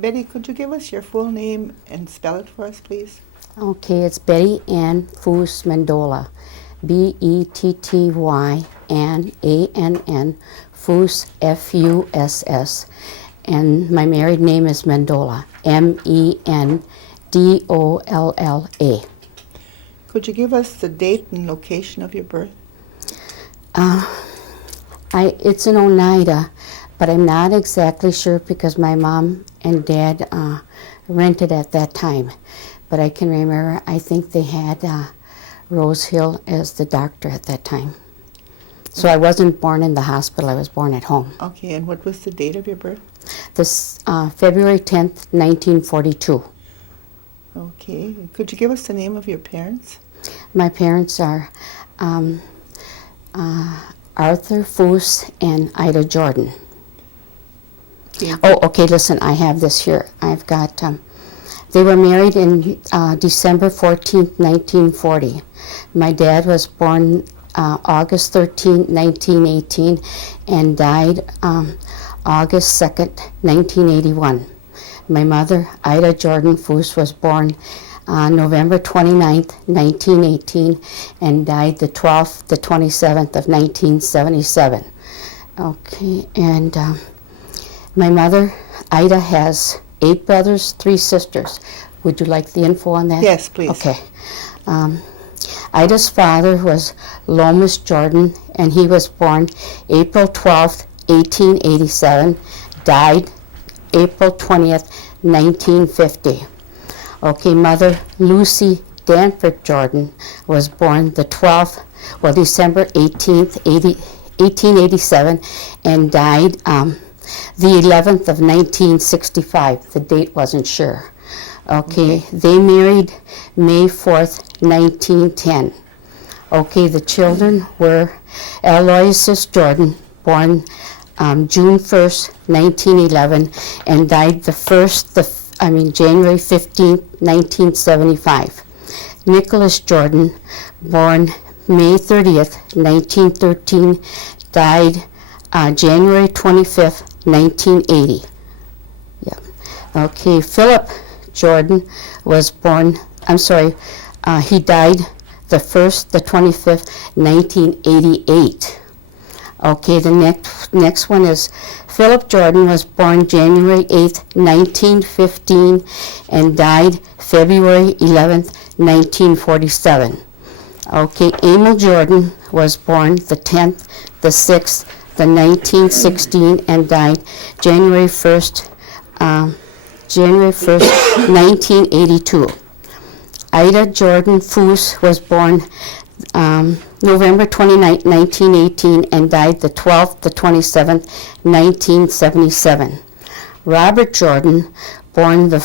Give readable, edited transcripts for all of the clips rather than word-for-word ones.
Betty, could you give us your full name and spell it for us, please? Okay, it's Betty Ann Fuss Mendolla. Bettyannann Fuss, Fuss. And my married name is Mendolla, Mendolla. Could you give us the date and location of your birth? It's in Oneida, but I'm not exactly sure because my mom and dad rented at that time. But I can remember, I think they had Rose Hill as the doctor at that time. So I wasn't born in the hospital, I was born at home. Okay, and what was the date of your birth? This February 10th, 1942. Okay, could you give us the name of your parents? My parents are Arthur Fuss and Ida Jordan. Okay. Oh, okay, listen, I have this here. I've got, they were married in December 14th, 1940. My dad was born August 13th, 1918, and died August 2nd, 1981. My mother, Ida Jordan Fuss, was born November 29th, 1918, and died the 27th of 1977. Okay, and my mother, Ida, has 8 brothers, 3 sisters. Would you like the info on that? Yes, please. Okay. Ida's father was Lomas Jordan, and he was born April 12th, 1887, died April 20th, 1950. Okay, mother Lucy Danford Jordan was born the 12th, December 18th, 1887, and died the 11th of 1965. The date wasn't sure. Okay, they married May 4th, 1910. Okay, the children were Aloysius Jordan, born June 1st, 1911, and died January 15th, 1975. Nicholas Jordan, born May 30th, 1913, died January 25th, 1980. Yeah. Okay, Philip Jordan was born, he died the 25th, 1988. Okay, the next one is Philip Jordan was born January 8th, 1915, and died February 11th, 1947. Okay, Amel Jordan was born the 10th, the 6th, the 1916, and died January 1st, 1982. Ida Jordan Fuss was born November 29, 1918, and died the 12th, the 27th, 1977. Robert Jordan, born the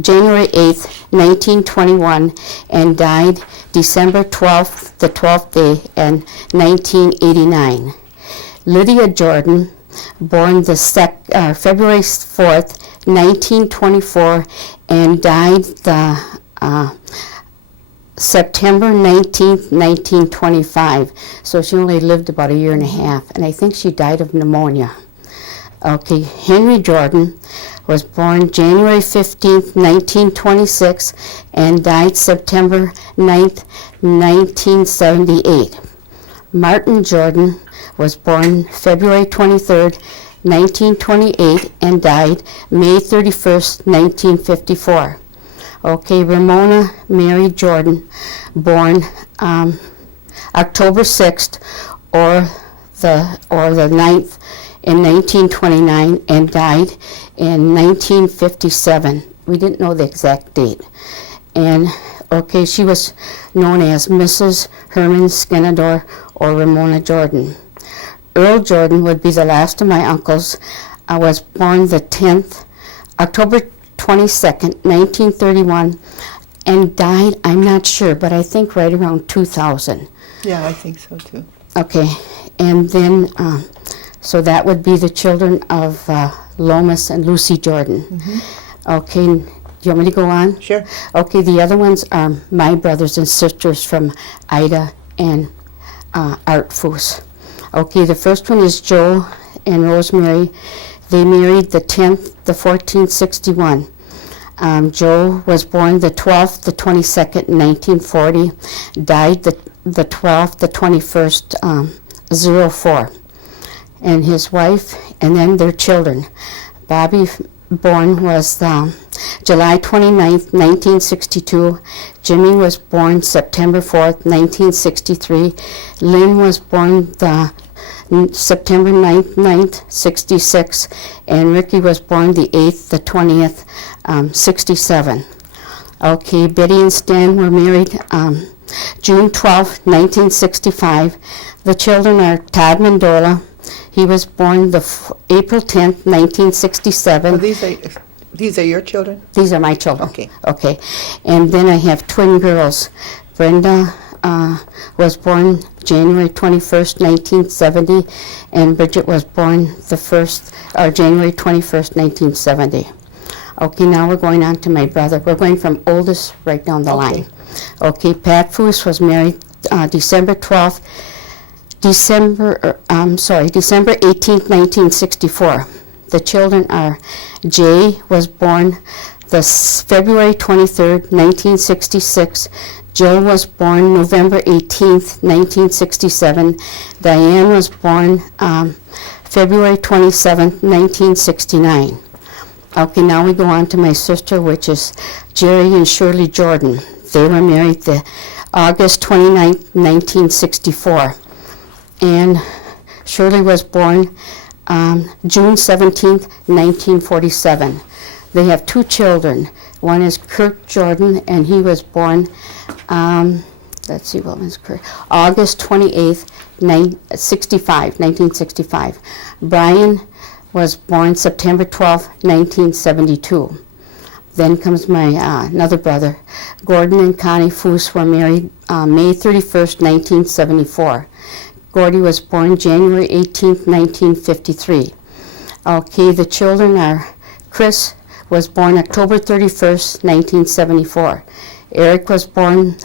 January 8th, 1921, and died December 12th, the 12th day, and 1989. Lydia Jordan, born the February 4th, 1924, and died the September 19th, 1925. So she only lived about a year and a half, and I think she died of pneumonia. Okay, Henry Jordan was born January 15th, 1926, and died September 9th, 1978. Martin Jordan was born February 23rd, 1928, and died May 31st, 1954. Okay, Ramona Mary Jordan, born October 6th or the 9th in 1929, and died in 1957. We didn't know the exact date. And okay, she was known as Mrs. Herman Skenador or Ramona Jordan. Earl Jordan would be the last of my uncles. I was born the 10th, October 22nd, 1931, and died, I'm not sure, but I think right around 2000. Yeah, I think so too. Okay, and then, so that would be the children of Lomas and Lucy Jordan. Mm-hmm. Okay, do you want me to go on? Sure. Okay, the other ones are my brothers and sisters from Ida and Art Fuss. Okay, the first one is Joe and Rosemary They married the 10th, the 1461. Joe was born the 12th, the 22nd, 1940. Died the 12th, the 21st, 04. And his wife, and then their children. Bobby born was July 29th, 1962. Jimmy was born September 4th, 1963. Lynn was born September 9th, 66. And Ricky was born the 8th, the 20th, 67. Okay, Betty and Stan were married June 12th, 1965. The children are Todd Mendolla. He was born April 10th, 1967. So these are your children? These are my children. Okay. Okay. And then I have twin girls. Brenda was born January 21st, 1970, and Bridget was born January 21st, 1970. Okay, now we're going on to my brother. We're going from oldest right down the line. Okay, Pat Foose was married December 18th, 1964. The children are Jay was born February 23rd, 1966. Jill was born November 18th, 1967. Diane was born February 27th, 1969. Okay, now we go on to my sister, which is Jerry and Shirley Jordan. They were married August 29th, 1964. And Shirley was born June 17th, 1947. They have two children. One is Kurt Jordan, and he was born, August 28th, 1965. Brian was born September 12th, 1972. Then comes my another brother. Gordon and Connie Foose were married May 31st, 1974. Gordy was born January 18th, 1953. Okay, the children are Chris was born October 31st, 1974. Eric was born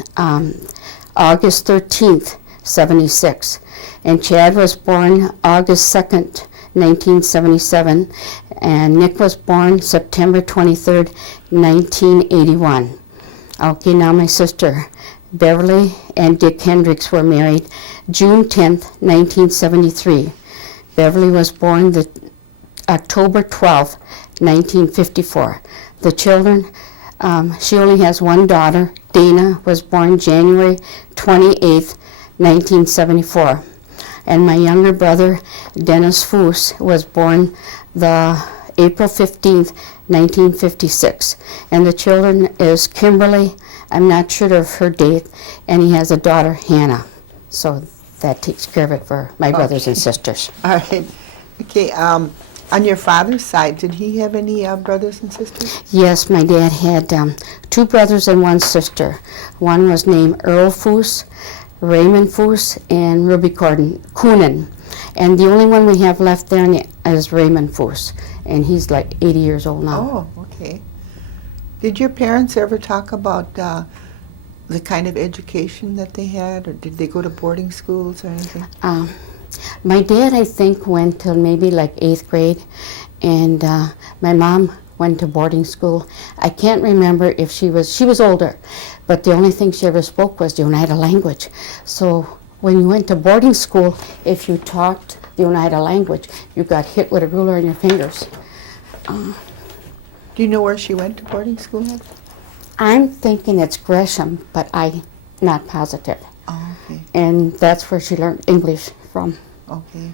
August 13th, 76. And Chad was born August 2nd, 1977. And Nick was born September 23rd, 1981. Okay, now my sister Beverly and Dick Hendricks were married June 10th, 1973. Beverly was born October 12th, 1954. The children, she only has one daughter. Dana was born January 28th, 1974. And my younger brother, Dennis Foose, was born April 15th, 1956. And the children is Kimberly, I'm not sure of her date, and he has a daughter, Hannah. So that takes care of it for my brothers and sisters. All right. Okay, on your father's side, did he have any brothers and sisters? Yes, my dad had two brothers and one sister. One was named Earl Foose, Raymond Foose, and Ruby Coonan. And the only one we have left there is Raymond Foose, and he's like 80 years old now. Oh, okay. Did your parents ever talk about the kind of education that they had, or did they go to boarding schools or anything? My dad, I think, went till maybe like 8th grade, and my mom went to boarding school. I can't remember if she was older, but the only thing she ever spoke was the Oneida language. So when you went to boarding school, if you talked the Oneida language, you got hit with a ruler in your fingers. Do you know where she went to boarding school at? I'm thinking it's Gresham, but I'm not positive. Oh, okay. And that's where she learned English from. Okay.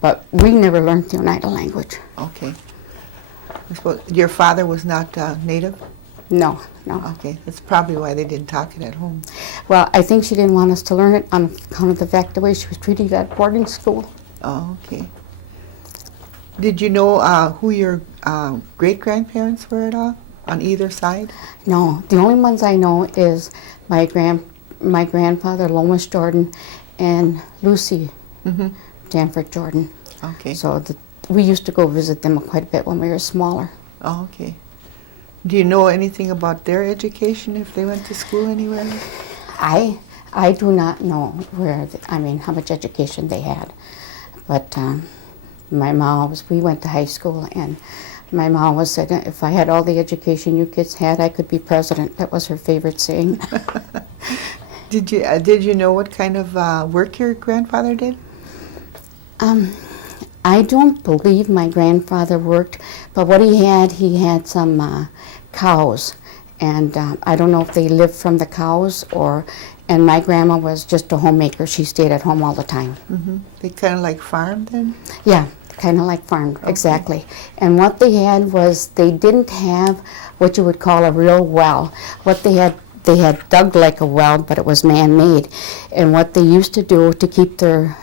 But we never learned the Oneida language. Okay. I suppose your father was not native? No. Okay. That's probably why they didn't talk it at home. Well, I think she didn't want us to learn it on account of the fact the way she was treated at boarding school. Oh, okay. Did you know who your great-grandparents were at all, on either side? No, the only ones I know is my grandfather, Lomas Jordan, and Lucy Danford Jordan. Okay. So we used to go visit them quite a bit when we were smaller. Oh, okay. Do you know anything about their education, if they went to school anywhere? I do not know how much education they had, but my mom was, we went to high school, and my mom was said, if I had all the education you kids had, I could be president. That was her favorite saying. Did you know what kind of work your grandfather did? I don't believe my grandfather worked, but what he had some cows, and I don't know if they lived from the cows or, and my grandma was just a homemaker. She stayed at home all the time. Mm-hmm. They kind of like farmed then? Yeah, kind of like farmed, Okay. exactly. And what they had was, they didn't have what you would call a real well. What they had dug like a well, but it was man-made. And what they used to do to keep their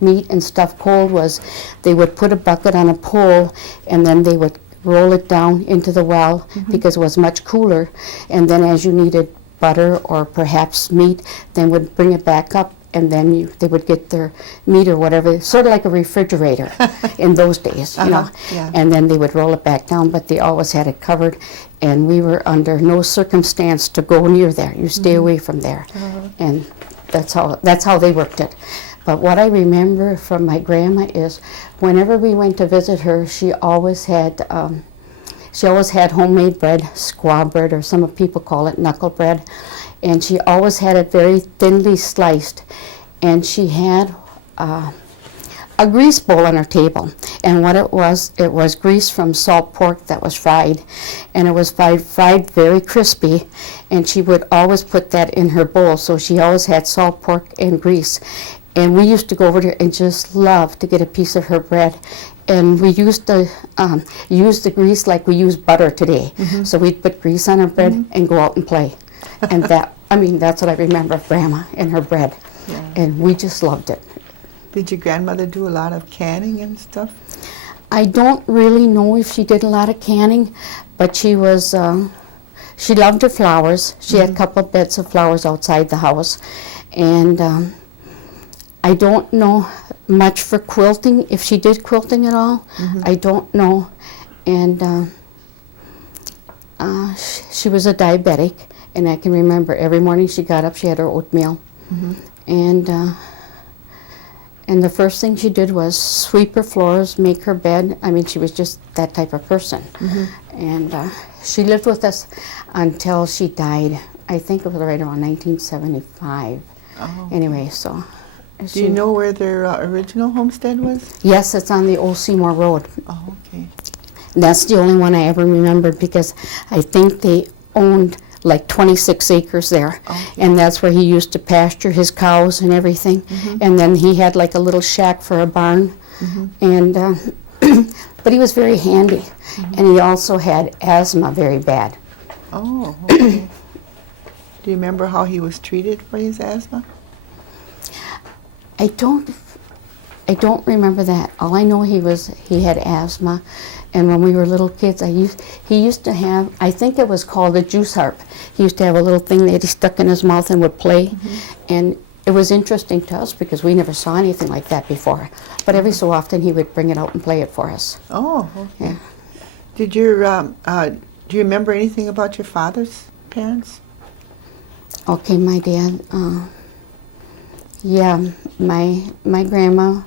meat and stuff cold was they would put a bucket on a pole, and then they would roll it down into the well, because it was much cooler. And then as you needed butter or perhaps meat, they would bring it back up, and then they would get their meat or whatever, sort of like a refrigerator in those days, you know. Yeah. And then they would roll it back down, but they always had it covered, and we were under no circumstance to go near there. You stay away from there. And that's how they worked it. But what I remember from my grandma is, whenever we went to visit her, she always had homemade bread, squaw bread, or some people call it knuckle bread, and she always had it very thinly sliced. And she had a grease bowl on her table, and what it was grease from salt pork that was fried, and it was fried very crispy, and she would always put that in her bowl, so she always had salt pork and grease. And we used to go over there and just love to get a piece of her bread. And we used to use the grease like we use butter today. So we'd put grease on our bread and go out and play. And that's what I remember of Grandma and her bread. Yeah. And we just loved it. Did your grandmother do a lot of canning and stuff? I don't really know if she did a lot of canning, but she was, she loved her flowers. She had a couple of beds of flowers outside the house. And I don't know much for quilting, if she did quilting at all. I don't know. And she was a diabetic, and I can remember every morning she got up, she had her oatmeal. And the first thing she did was sweep her floors, make her bed. I mean, she was just that type of person. And she lived with us until she died. I think it was right around 1975. Oh. Anyway, so. Do you know where their original homestead was? Yes, it's on the Old Seymour Road. Oh, okay. That's the only one I ever remembered, because I think they owned like 26 acres there. Okay. And that's where he used to pasture his cows and everything. And then he had like a little shack for a barn. And but he was very handy. And he also had asthma very bad. Oh, okay. Do you remember how he was treated for his asthma? I don't remember that. All I know he had asthma, and when we were little kids, he used to have, I think it was called a juice harp. He used to have a little thing that he stuck in his mouth and would play, and it was interesting to us because we never saw anything like that before. But every so often he would bring it out and play it for us. Oh, okay. Yeah. Did your do you remember anything about your father's parents? Okay, my dad. Yeah, my grandma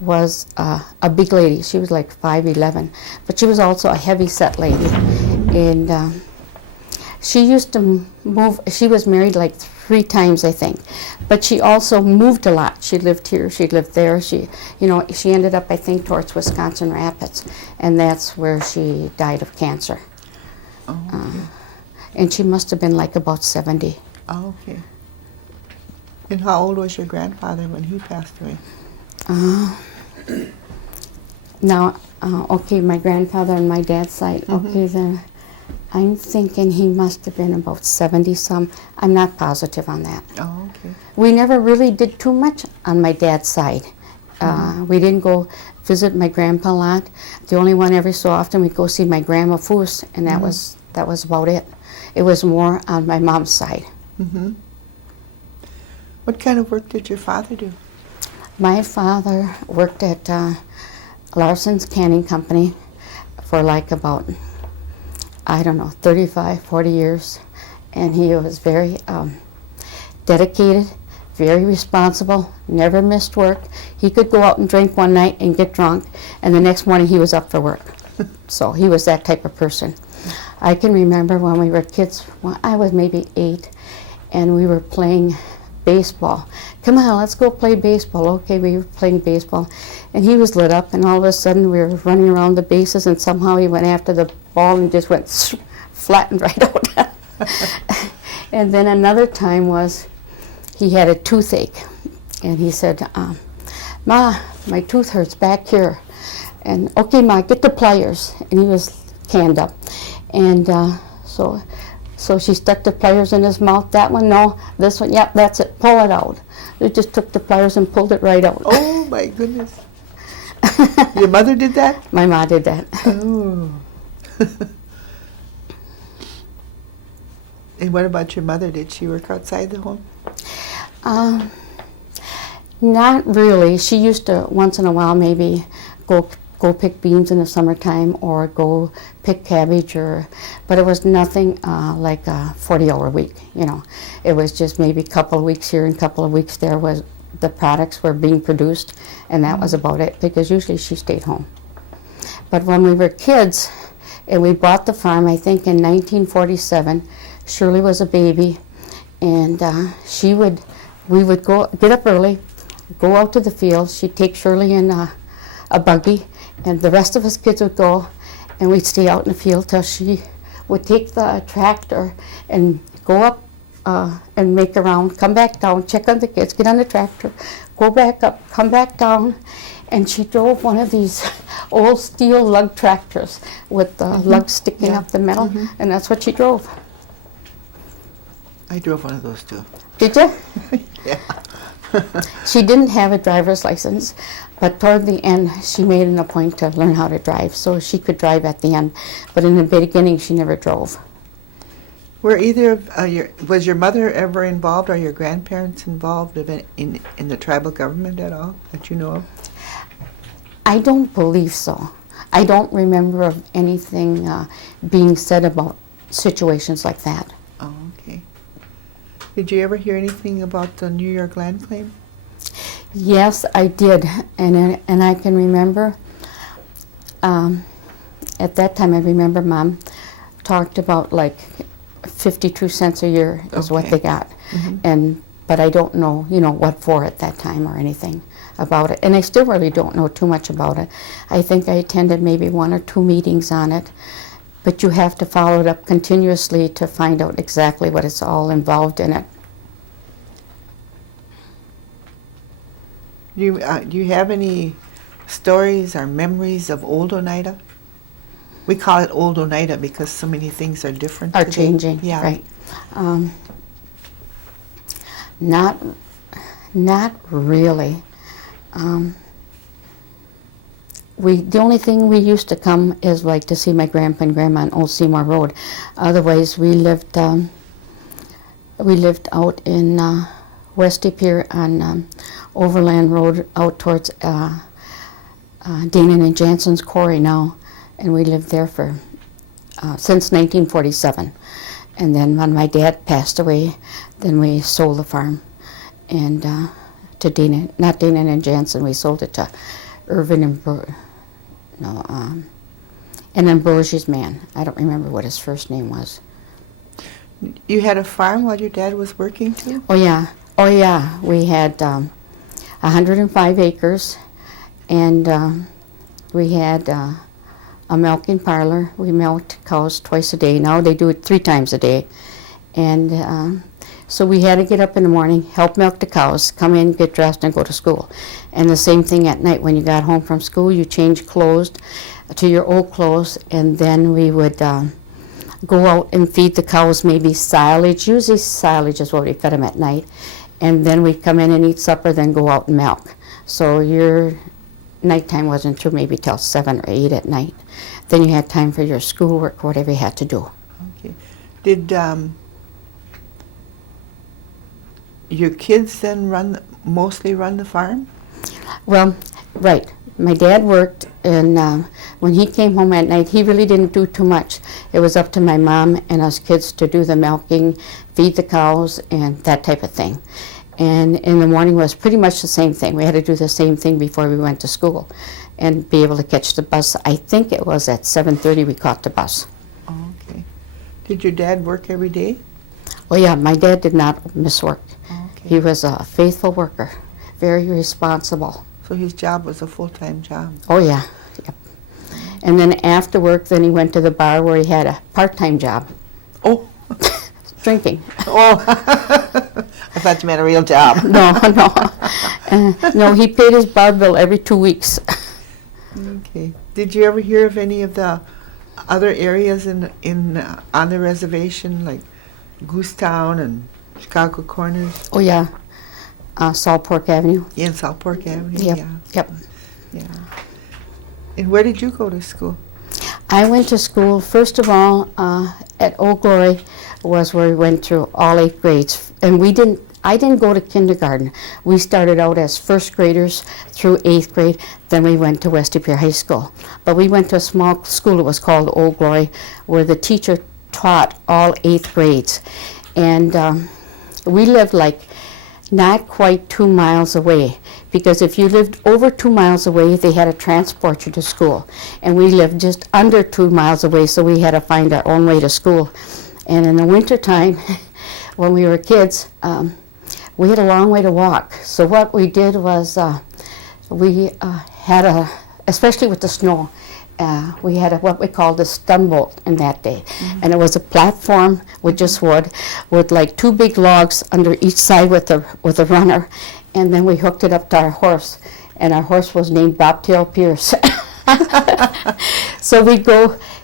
was a big lady. She was like 5'11", but she was also a heavy-set lady. And she used to move. She was married like 3 times, I think, but she also moved a lot. She lived here, she lived there. She ended up, I think, towards Wisconsin Rapids, and that's where she died of cancer. Oh, okay. And she must have been like about 70. Oh, okay. And how old was your grandfather when he passed away? Okay, my grandfather on my dad's side. Okay, then I'm thinking he must have been about 70-some. I'm not positive on that. Oh, okay. We never really did too much on my dad's side. We didn't go visit my grandpa a lot. The only one every so often we'd go see my grandma Foos, and that was about it. It was more on my mom's side. What kind of work did your father do? My father worked at Larson's Canning Company for like about, I don't know, 35, 40 years. And he was very dedicated, very responsible, never missed work. He could go out and drink one night and get drunk, and the next morning he was up for work. So he was that type of person. I can remember when we were kids, when I was maybe 8, and we were playing baseball. Come on, let's go play baseball. Okay, we were playing baseball. And he was lit up, and all of a sudden we were running around the bases, and somehow he went after the ball and just went flattened right out. And then another time was he had a toothache, and he said, Ma, my tooth hurts back here. And, okay, Ma, get the pliers. And he was canned up. And so she stuck the pliers in his mouth. That one, no. This one, yep, that's it. Pull it out. They just took the pliers and pulled it right out. Oh, my goodness. Your mother did that? My ma did that. Oh. And what about your mother? Did she work outside the home? Not really. She used to, once in a while, maybe go pick beans in the summertime or go pick cabbage, but it was nothing like a 40-hour week, you know. It was just maybe a couple of weeks here and a couple of weeks there was the products were being produced, and that was about it, because usually she stayed home. But when we were kids, and we bought the farm, I think in 1947, Shirley was a baby, and we would go, get up early, go out to the field. She'd take Shirley in a buggy, and the rest of us kids would go, and we'd stay out in the field till she would take the tractor and go up and make a round, come back down, check on the kids, get on the tractor, go back up, come back down, and she drove one of these old steel lug tractors with the lugs sticking up the metal, and that's what she drove. I drove one of those too. Did you? Yeah. She didn't have a driver's license, but toward the end she made it a point to learn how to drive, so she could drive at the end. But in the beginning she never drove. Were either of was your mother ever involved, or your grandparents involved in the tribal government at all that you know of? I don't believe so. I don't remember of anything being said about situations like that. Oh, okay. Did you ever hear anything about the New York land claim? Yes, I did, and I can remember. At that time, I remember Mom talked about like 52 cents a year is what they got, but I don't know, what for at that time or anything about it, and I still really don't know too much about it. I think I attended maybe 1 or 2 meetings on it, but you have to follow it up continuously to find out exactly what is all involved in it. Do you have any stories or memories of old Oneida? We call it old Oneida because so many things are different Are today. changing, Yeah. right. Not really. The only thing we used to come is like to see my grandpa and grandma on Old Seymour Road. Otherwise, we lived out in West Pier on Overland Road out towards Dana and Jansen's Quarry now, and we lived there for since 1947. And then when my dad passed away, then we sold the farm, and to Dana, not Dana and Jansen, we sold it to Irvin and and Ambrosie's man. I don't remember what his first name was. You had a farm while your dad was working too? Oh yeah. We had 105 acres, and we had a milking parlor. We milked cows twice a day. Now they do it 3 times a day, and so we had to get up in the morning, help milk the cows, come in, get dressed, and go to school. And the same thing at night. When you got home from school, you changed clothes to your old clothes, and then we would go out and feed the cows maybe silage. Usually silage is what we fed them at night. And then we'd come in and eat supper, then go out and milk. So your nighttime wasn't through maybe till 7 or 8 at night. Then you had time for your schoolwork, whatever you had to do. Okay. Did your kids then mostly run the farm? Well, right. My dad worked, and when he came home at night, he really didn't do too much. It was up to my mom and us kids to do the milking, feed the cows, and that type of thing. And in the morning was pretty much the same thing. We had to do the same thing before we went to school and be able to catch the bus. I think it was at 7:30 we caught the bus. Oh, okay. Did your dad work every day? Well, yeah, my dad did not miss work. Okay. He was a faithful worker, very responsible. So his job was a full-time job. Oh, yeah. Yep. And then after work, then he went to the bar where he had a part-time job. Oh. Drinking. Oh. I thought you meant a real job. No, no, he paid his bar bill every 2 weeks. Okay. Did you ever hear of any of the other areas on the reservation, like Goosetown and Chicago Corners? Oh, yeah. Salt Pork Avenue. Yeah, in South Park Avenue. Yep. Yeah. Yep. Yeah. And where did you go to school? I went to school, first of all, at Old Glory was where we went through all 8 grades. And I didn't go to kindergarten. We started out as first graders through 8th grade, then we went to West Pier High School. But we went to a small school, it was called Old Glory, where the teacher taught all 8th grades. And we lived like not quite 2 miles away, because if you lived over 2 miles away, they had to transport you to school. And we lived just under 2 miles away, so we had to find our own way to school. And in the wintertime, when we were kids, we had a long way to walk. So what we did was we had especially with the snow, we had what we called a stumboat in that day. Mm-hmm. And it was a platform with just wood, with like 2 big logs under each side with a runner. And then we hooked it up to our horse. And our horse was named Bobtail Pierce. So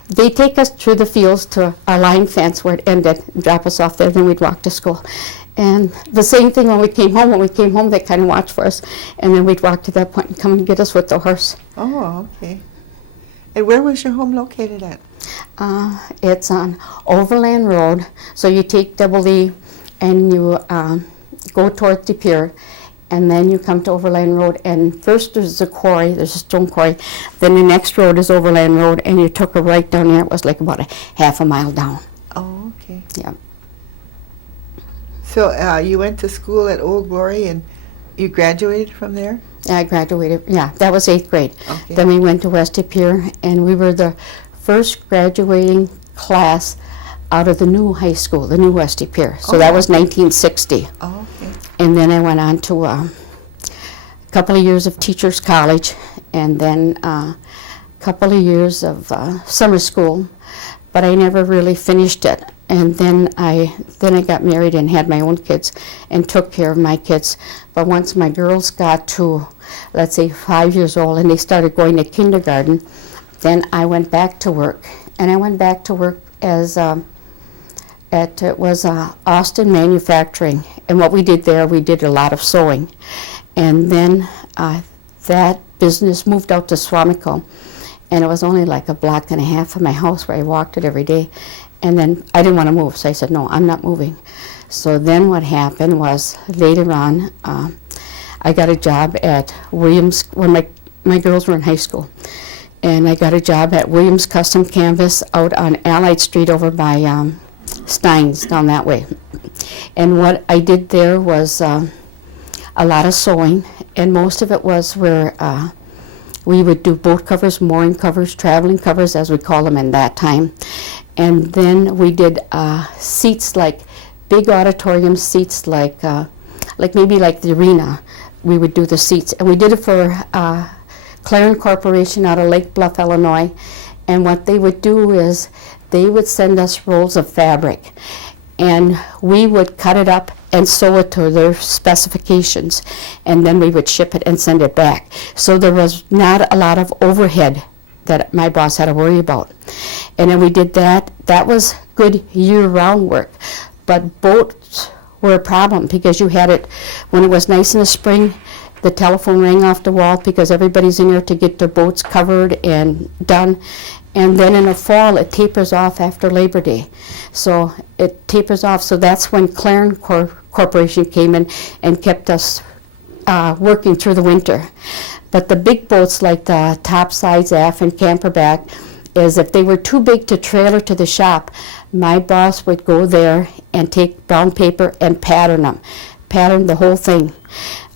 they take us through the fields to our line fence where it ended, and drop us off there, then we'd walk to school. And the same thing when we came home. When we came home, they kind of watched for us, and then we'd walk to that point and come and get us with the horse. Oh, okay. And where was your home located at? It's on Overland Road, so you take Double E and you go toward the pier, and then you come to Overland Road, and first there's a quarry, there's a stone quarry, then the next road is Overland Road, and you took a right down there. It was like about a half a mile down. Oh, okay. Yeah. So you went to school at Old Glory, and you graduated from there? I graduated, yeah, that was 8th grade. Okay. Then we went to West Pier, and we were the first graduating class out of the new high school, the new West Pier. So that was 1960. Oh, okay. And then I went on to a couple of years of teachers college, and then a couple of years of summer school, but I never really finished it. And then I got married and had my own kids and took care of my kids. But once my girls got to, let's say, 5 years old, and they started going to kindergarten, then I went back to work. And I went back to work as it was Austin Manufacturing. And what we did there, we did a lot of sewing. And then that business moved out to Swamico. And it was only like a block and a half from my house where I walked it every day. And then I didn't want to move, so I said, no, I'm not moving. So then what happened was later on, I got a job at Williams when my girls were in high school. And I got a job at Williams Custom Canvas out on Allied Street over by Stein's down that way. And what I did there was a lot of sewing, and most of it was where we would do boat covers, mooring covers, traveling covers, as we call them in that time. And then we did seats, like big auditorium seats, like maybe like the arena. We would do the seats, and we did it for Claren Corporation out of Lake Bluff, Illinois. And what they would do is they would send us rolls of fabric, and we would cut it up and sew it to their specifications, and then we would ship it and send it back. So there was not a lot of overhead that my boss had to worry about. And then we did that. That was good year-round work. But boats were a problem because you had it, when it was nice in the spring, the telephone rang off the wall because everybody's in there to get their boats covered and done. And then in the fall, it tapers off after Labor Day. So it tapers off. So that's when Claren Corporation came in and kept us working through the winter. But the big boats like the topsides, aft, and camperback, is if they were too big to trailer to the shop, my boss would go there and take brown paper and pattern them. pattern the whole thing.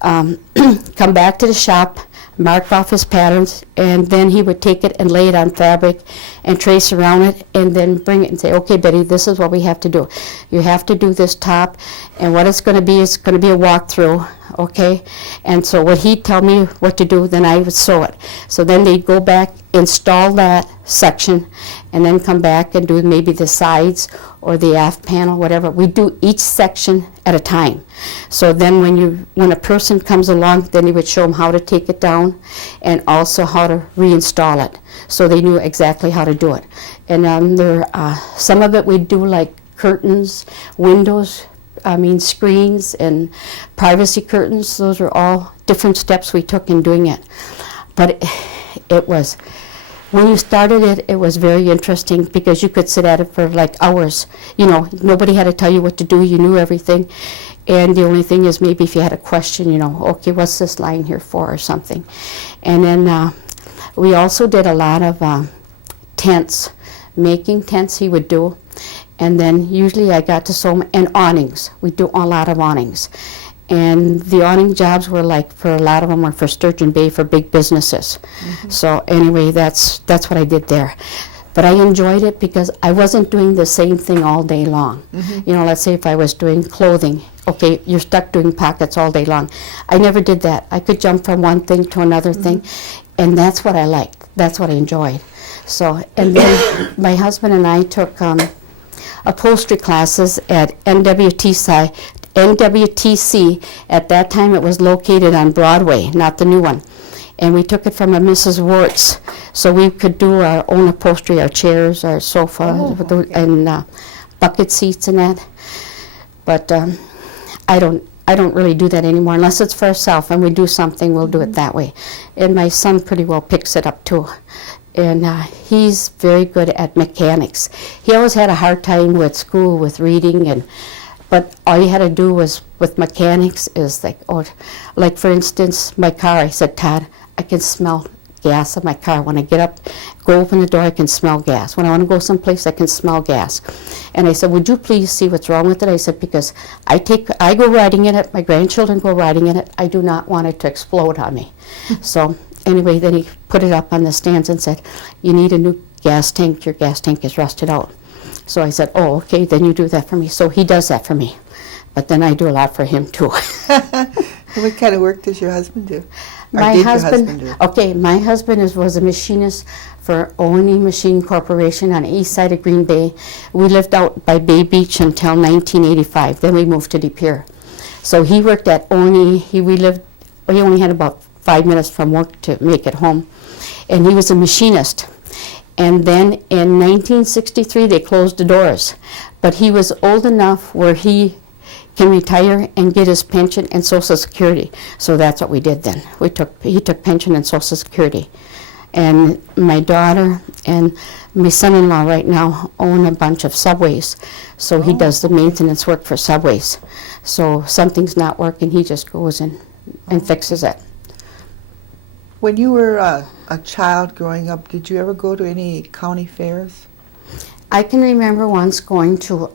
Come back to the shop, mark off his patterns, and then he would take it and lay it on fabric and trace around it, and then bring it and say, okay, Betty, this is what we have to do. You have to do this top, and what it's going to be is going to be a walkthrough, okay? And so what he'd tell me what to do, then I would sew it. So then they'd go back, install that section, and then come back and do maybe the sides or the aft panel, whatever. We do each section at a time. So then when a person comes along, then he would show them how to take it down and also how to reinstall it. So they knew exactly how to do it. And some of it we'd do like curtains, windows, screens and privacy curtains. Those were all different steps we took in doing it. But it was, when you started it, it was very interesting because you could sit at it for like hours. You know, nobody had to tell you what to do. You knew everything. And the only thing is maybe if you had a question, you know, okay, what's this line here for or something. And then we also did a lot of tents. Making tents he would do. And then usually I got to sew them, and awnings. We do a lot of awnings. And the awning jobs were like, for a lot of them were for Sturgeon Bay for big businesses. Mm-hmm. So anyway, that's what I did there. But I enjoyed it because I wasn't doing the same thing all day long. Mm-hmm. You know, let's say if I was doing clothing, okay, you're stuck doing pockets all day long. I never did that. I could jump from one thing to another mm-hmm. thing, and that's what I liked. That's what I enjoyed. So, and then my husband and I took upholstery classes at NWTC. At that time it was located on Broadway, not the new one. And we took it from a Mrs. Wart's, so we could do our own upholstery, our chairs, our sofa, and bucket seats and that. But I don't really do that anymore unless it's for ourselves and we do something, we'll do it that way. And my son pretty well picks it up too. And he's very good at mechanics. He always had a hard time with school, with reading, but all you had to do was with mechanics is like for instance, my car. I said, Todd, I can smell gas in my car. When I get up, go open the door, I can smell gas. When I want to go someplace, I can smell gas. And I said, would you please see what's wrong with it? I said, because I go riding in it, my grandchildren go riding in it. I do not want it to explode on me. So anyway, then he put it up on the stands and said, you need a new gas tank. Your gas tank is rusted out. So I said, oh, okay, then you do that for me. So he does that for me. But then I do a lot for him, too. What kind of work does your husband do? My husband was a machinist for O&E Machine Corporation on the east side of Green Bay. We lived out by Bay Beach until 1985. Then we moved to De Pere. So he worked at O&E. He only had about 5 minutes from work to make it home. And he was a machinist. And then in 1963, they closed the doors. But he was old enough where he can retire and get his pension and Social Security. So that's what we did then. He took pension and Social Security. And my daughter and my son-in-law right now own a bunch of subways. So he does the maintenance work for subways. So something's not working, he just goes in and fixes it. When you were a child growing up, did you ever go to any county fairs? I can remember once going to,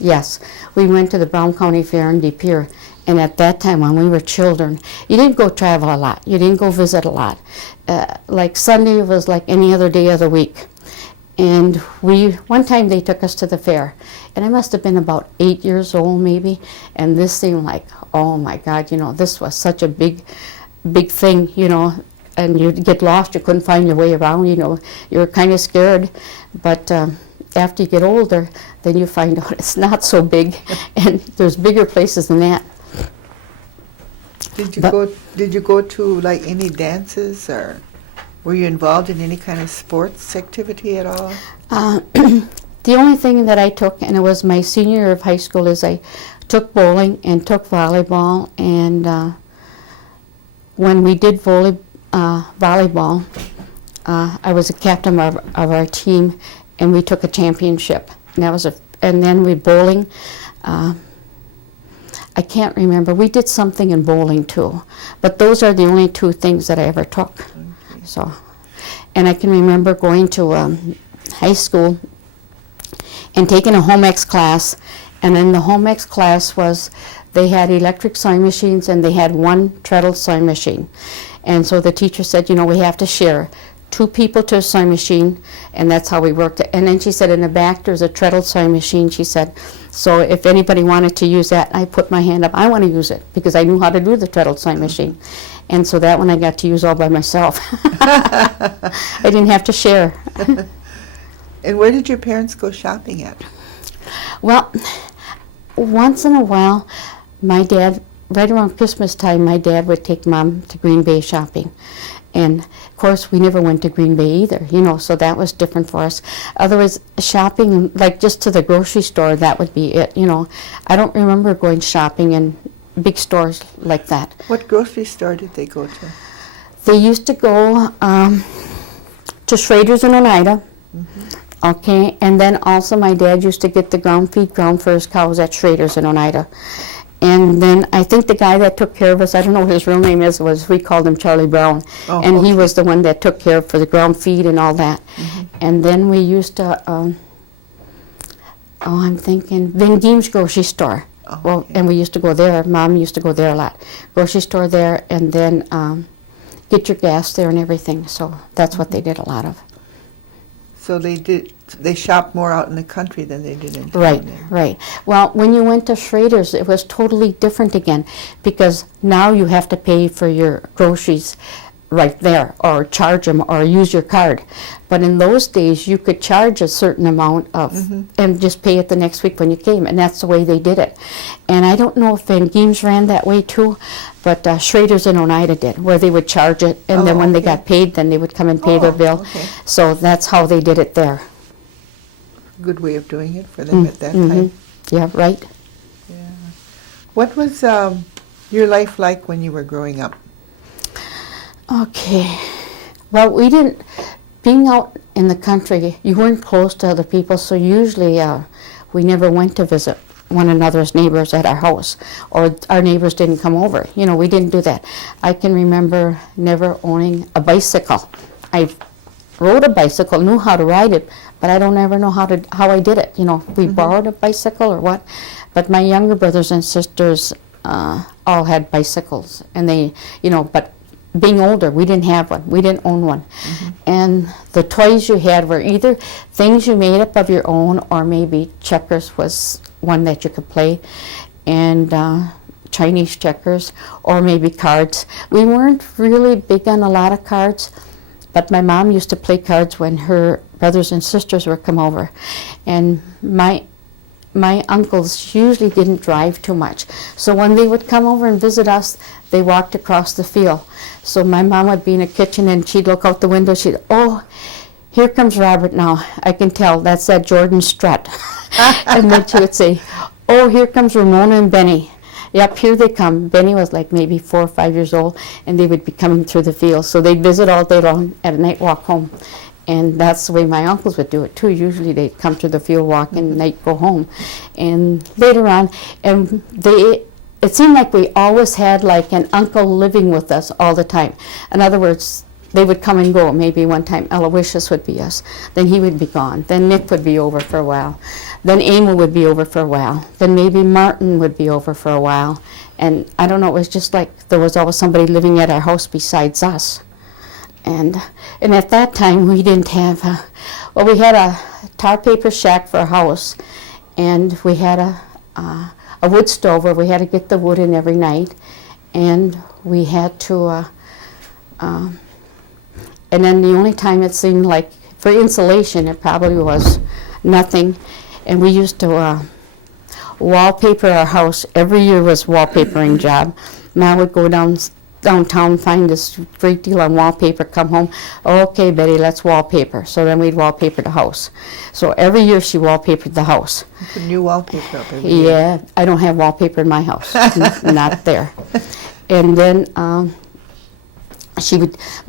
yes, we went to the Brown County Fair in De Pere, and at that time when we were children, you didn't go travel a lot, you didn't go visit a lot. Like Sunday was like any other day of the week. And one time they took us to the fair, and I must have been about 8 years old maybe, and this seemed like, oh my God, this was such a big thing, and you'd get lost, you couldn't find your way around, you were kind of scared. But after you get older, then you find out it's not so big, and there's bigger places than that. Did you go to like any dances, or were you involved in any kind of sports activity at all? The only thing that I took, and it was my senior year of high school, is I took bowling and took volleyball, and when we did volleyball, I was a captain of our team, and we took a championship. And then we bowling. I can't remember. We did something in bowling too, but those are the only two things that I ever took. Okay. So, and I can remember going to high school and taking a home ec class, and then the home ec class was they had electric sewing machines and they had one treadle sewing machine. And so the teacher said, you know, we have to share 2 people to a sewing machine, and that's how we worked it. And then she said in the back there's a treadle sewing machine, she said. So if anybody wanted to use that, I put my hand up, I want to use it, because I knew how to do the treadle sewing machine. And so that one I got to use all by myself. I didn't have to share. And where did your parents go shopping at? Well, once in a while, my dad, right around Christmas time, my dad would take Mom to Green Bay shopping. And of course, we never went to Green Bay either, you know, so that was different for us. Otherwise, shopping, like just to the grocery store, that would be it, you know. I don't remember going shopping in big stores like that. What grocery store did they go to? They used to go to Schrader's in Oneida, okay, and then also my dad used to get the ground feed, ground for his cows at Schrader's in Oneida. And then I think the guy that took care of us, I don't know what his real name is, we called him Charlie Brown. Oh, and he okay. was the one that took care for the ground feed and all that. And then we used to, I'm thinking, Van Diemen's grocery store. Oh, Well, okay. and we used to go there. Mom used to go there a lot. Grocery store there, and then get your gas there and everything. So that's what they did a lot of. So they shopped more out in the country than they did in town. Right, then. right. Well, when you went to Schrader's, it was totally different again, because now you have to pay for your groceries right there, or charge them, or use your card. But in those days, you could charge a certain amount of, and just pay it the next week when you came, and that's the way they did it. And I don't know if Van Diemen's ran that way too, but Schrader's in Oneida did, where they would charge it, and then when they got paid, then they would come and pay their bill. Okay. So that's how they did it there. Good way of doing it for them at that time. Yeah, right. Yeah. What was your life like when you were growing up? Okay. Well, we didn't, being out in the country, you weren't close to other people, so usually we never went to visit one another's neighbors at our house, or our neighbors didn't come over. You know, we didn't do that. I can remember never owning a bicycle. I rode a bicycle, knew how to ride it, but I don't ever know how I did it. You know, we borrowed a bicycle or what. But my younger brothers and sisters all had bicycles, and they, you know, but being older, we didn't have one. We didn't own one. And the toys you had were either things you made up of your own, or maybe checkers was one that you could play, and Chinese checkers, or maybe cards. We weren't really big on a lot of cards, but my mom used to play cards when her brothers and sisters would come over. And my uncles usually didn't drive too much. So when they would come over and visit us, they walked across the field. So my mom would be in the kitchen and she'd look out the window, she'd, oh, here comes Robert now. I can tell, that's that Jordan strut. And then she would say, oh, here comes Ramona and Benny. Yep, here they come. Benny was like maybe 4 or 5 years old, and they would be coming through the field. So they'd visit all day long, at a night walk home. And that's the way my uncles would do it too. Usually they'd come to the field walk and they'd go home. And later on, and it seemed like we always had like an uncle living with us all the time. In other words, they would come and go. Maybe one time Aloysius would be us. Then he would be gone. Then Nick would be over for a while. Then Amel would be over for a while. Then maybe Martin would be over for a while. And I don't know, it was just like there was always somebody living at our house besides us. And at that time we didn't have, well, we had a tar paper shack for a house, and we had a wood stove where we had to get the wood in every night, and we had to, and then the only time it seemed like, for insulation, it probably was nothing, and we used to wallpaper our house. Every year was wallpapering job. Mom would go downtown, find this great deal on wallpaper, come home, okay, Betty, let's wallpaper. So then we'd wallpaper the house. So every year she wallpapered the house. Put new wallpaper up every year. Yeah, I don't have wallpaper in my house, not there. And then my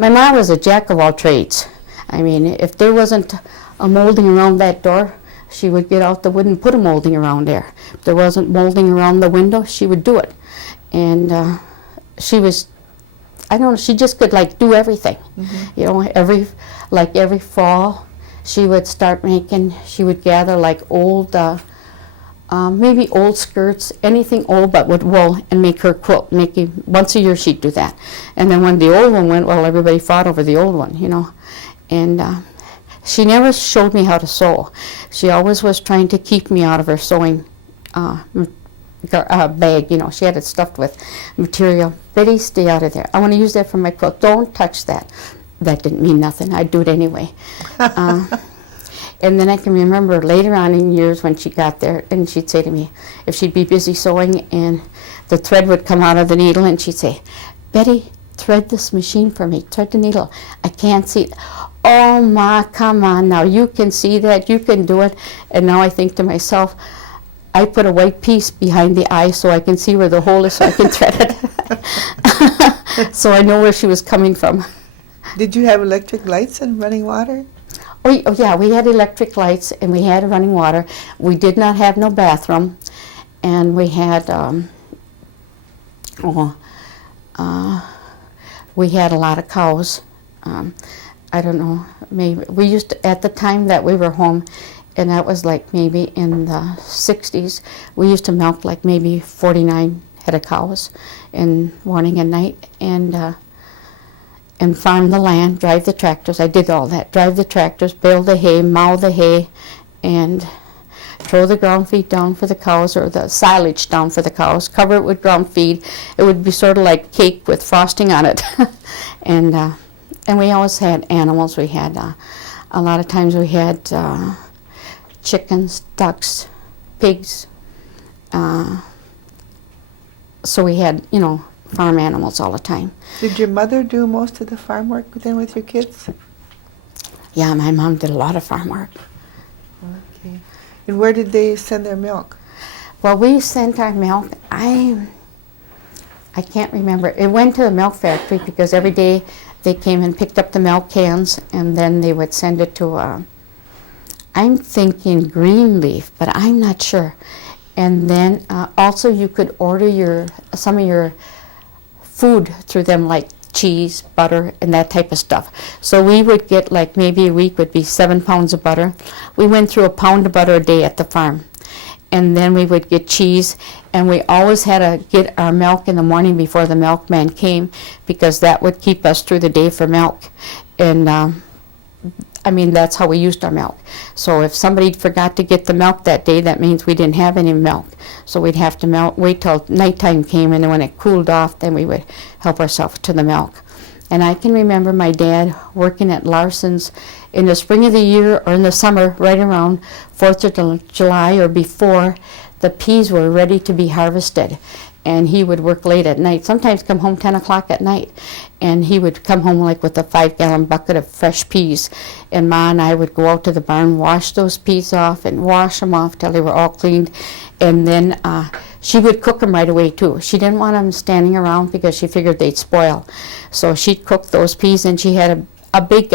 mom was a jack of all trades. I mean, if there wasn't a molding around that door, she would get out the wood and put a molding around there. If there wasn't molding around the window, she would do it. And she was, I don't know, she just could like do everything. You know, every fall she would start making, she would gather like old maybe old skirts, anything old but with wool, and make her quilt. Once a year she'd do that. And then when the old one went, well, everybody fought over the old one, you know. And she never showed me how to sew. She always was trying to keep me out of her sewing bag, you know. She had it stuffed with material. Betty, stay out of there. I want to use that for my quilt. Don't touch that. That didn't mean nothing. I'd do it anyway. And then I can remember later on in years when she got there, and she'd say to me, if she'd be busy sewing and the thread would come out of the needle, and she'd say, Betty, thread this machine for me, thread the needle. I can't see it. Oh, Ma, come on now, you can see that, you can do it. And now I think to myself, I put a white piece behind the eye so I can see where the hole is so I can thread it. So I know where she was coming from. Did you have electric lights and running water? Oh yeah, we had electric lights and we had running water. We did not have no bathroom, and we had we had a lot of cows. I don't know, maybe we used to, at the time that we were home, and that was like maybe in the 60s, we used to milk like maybe 49 head of cows in morning and night, and farm the land, drive the tractors. I did all that. Drive the tractors, bale the hay, mow the hay, and throw the ground feed down for the cows, or the silage down for the cows, cover it with ground feed. It would be sort of like cake with frosting on it. And we always had animals. We had, a lot of times we had chickens, ducks, pigs. So we had, you know, farm animals all the time. Did your mother do most of the farm work then with your kids? Yeah, my mom did a lot of farm work. Okay. And where did they send their milk? Well, we sent our milk, I can't remember. It went to the milk factory because every day they came and picked up the milk cans, and then they would send it to, I'm thinking Greenleaf, but I'm not sure. And then also you could order some of your food through them, like cheese, butter, and that type of stuff. So we would get, like, maybe a week would be 7 pounds of butter. We went through a pound of butter a day at the farm. And then we would get cheese, and we always had to get our milk in the morning before the milkman came, because that would keep us through the day for milk. And I mean, that's how we used our milk. So if somebody forgot to get the milk that day, that means we didn't have any milk. So we'd have to wait till nighttime came, and then when it cooled off, then we would help ourselves to the milk. And I can remember my dad working at Larson's in the spring of the year or in the summer, right around 4th of July or before. The peas were ready to be harvested. And he would work late at night, sometimes come home 10 o'clock at night. And he would come home like with a 5-gallon bucket of fresh peas. And Ma and I would go out to the barn, wash those peas off and wash them off till they were all cleaned. And then she would cook them right away too. She didn't want them standing around because she figured they'd spoil. So she'd cook those peas, and she had a big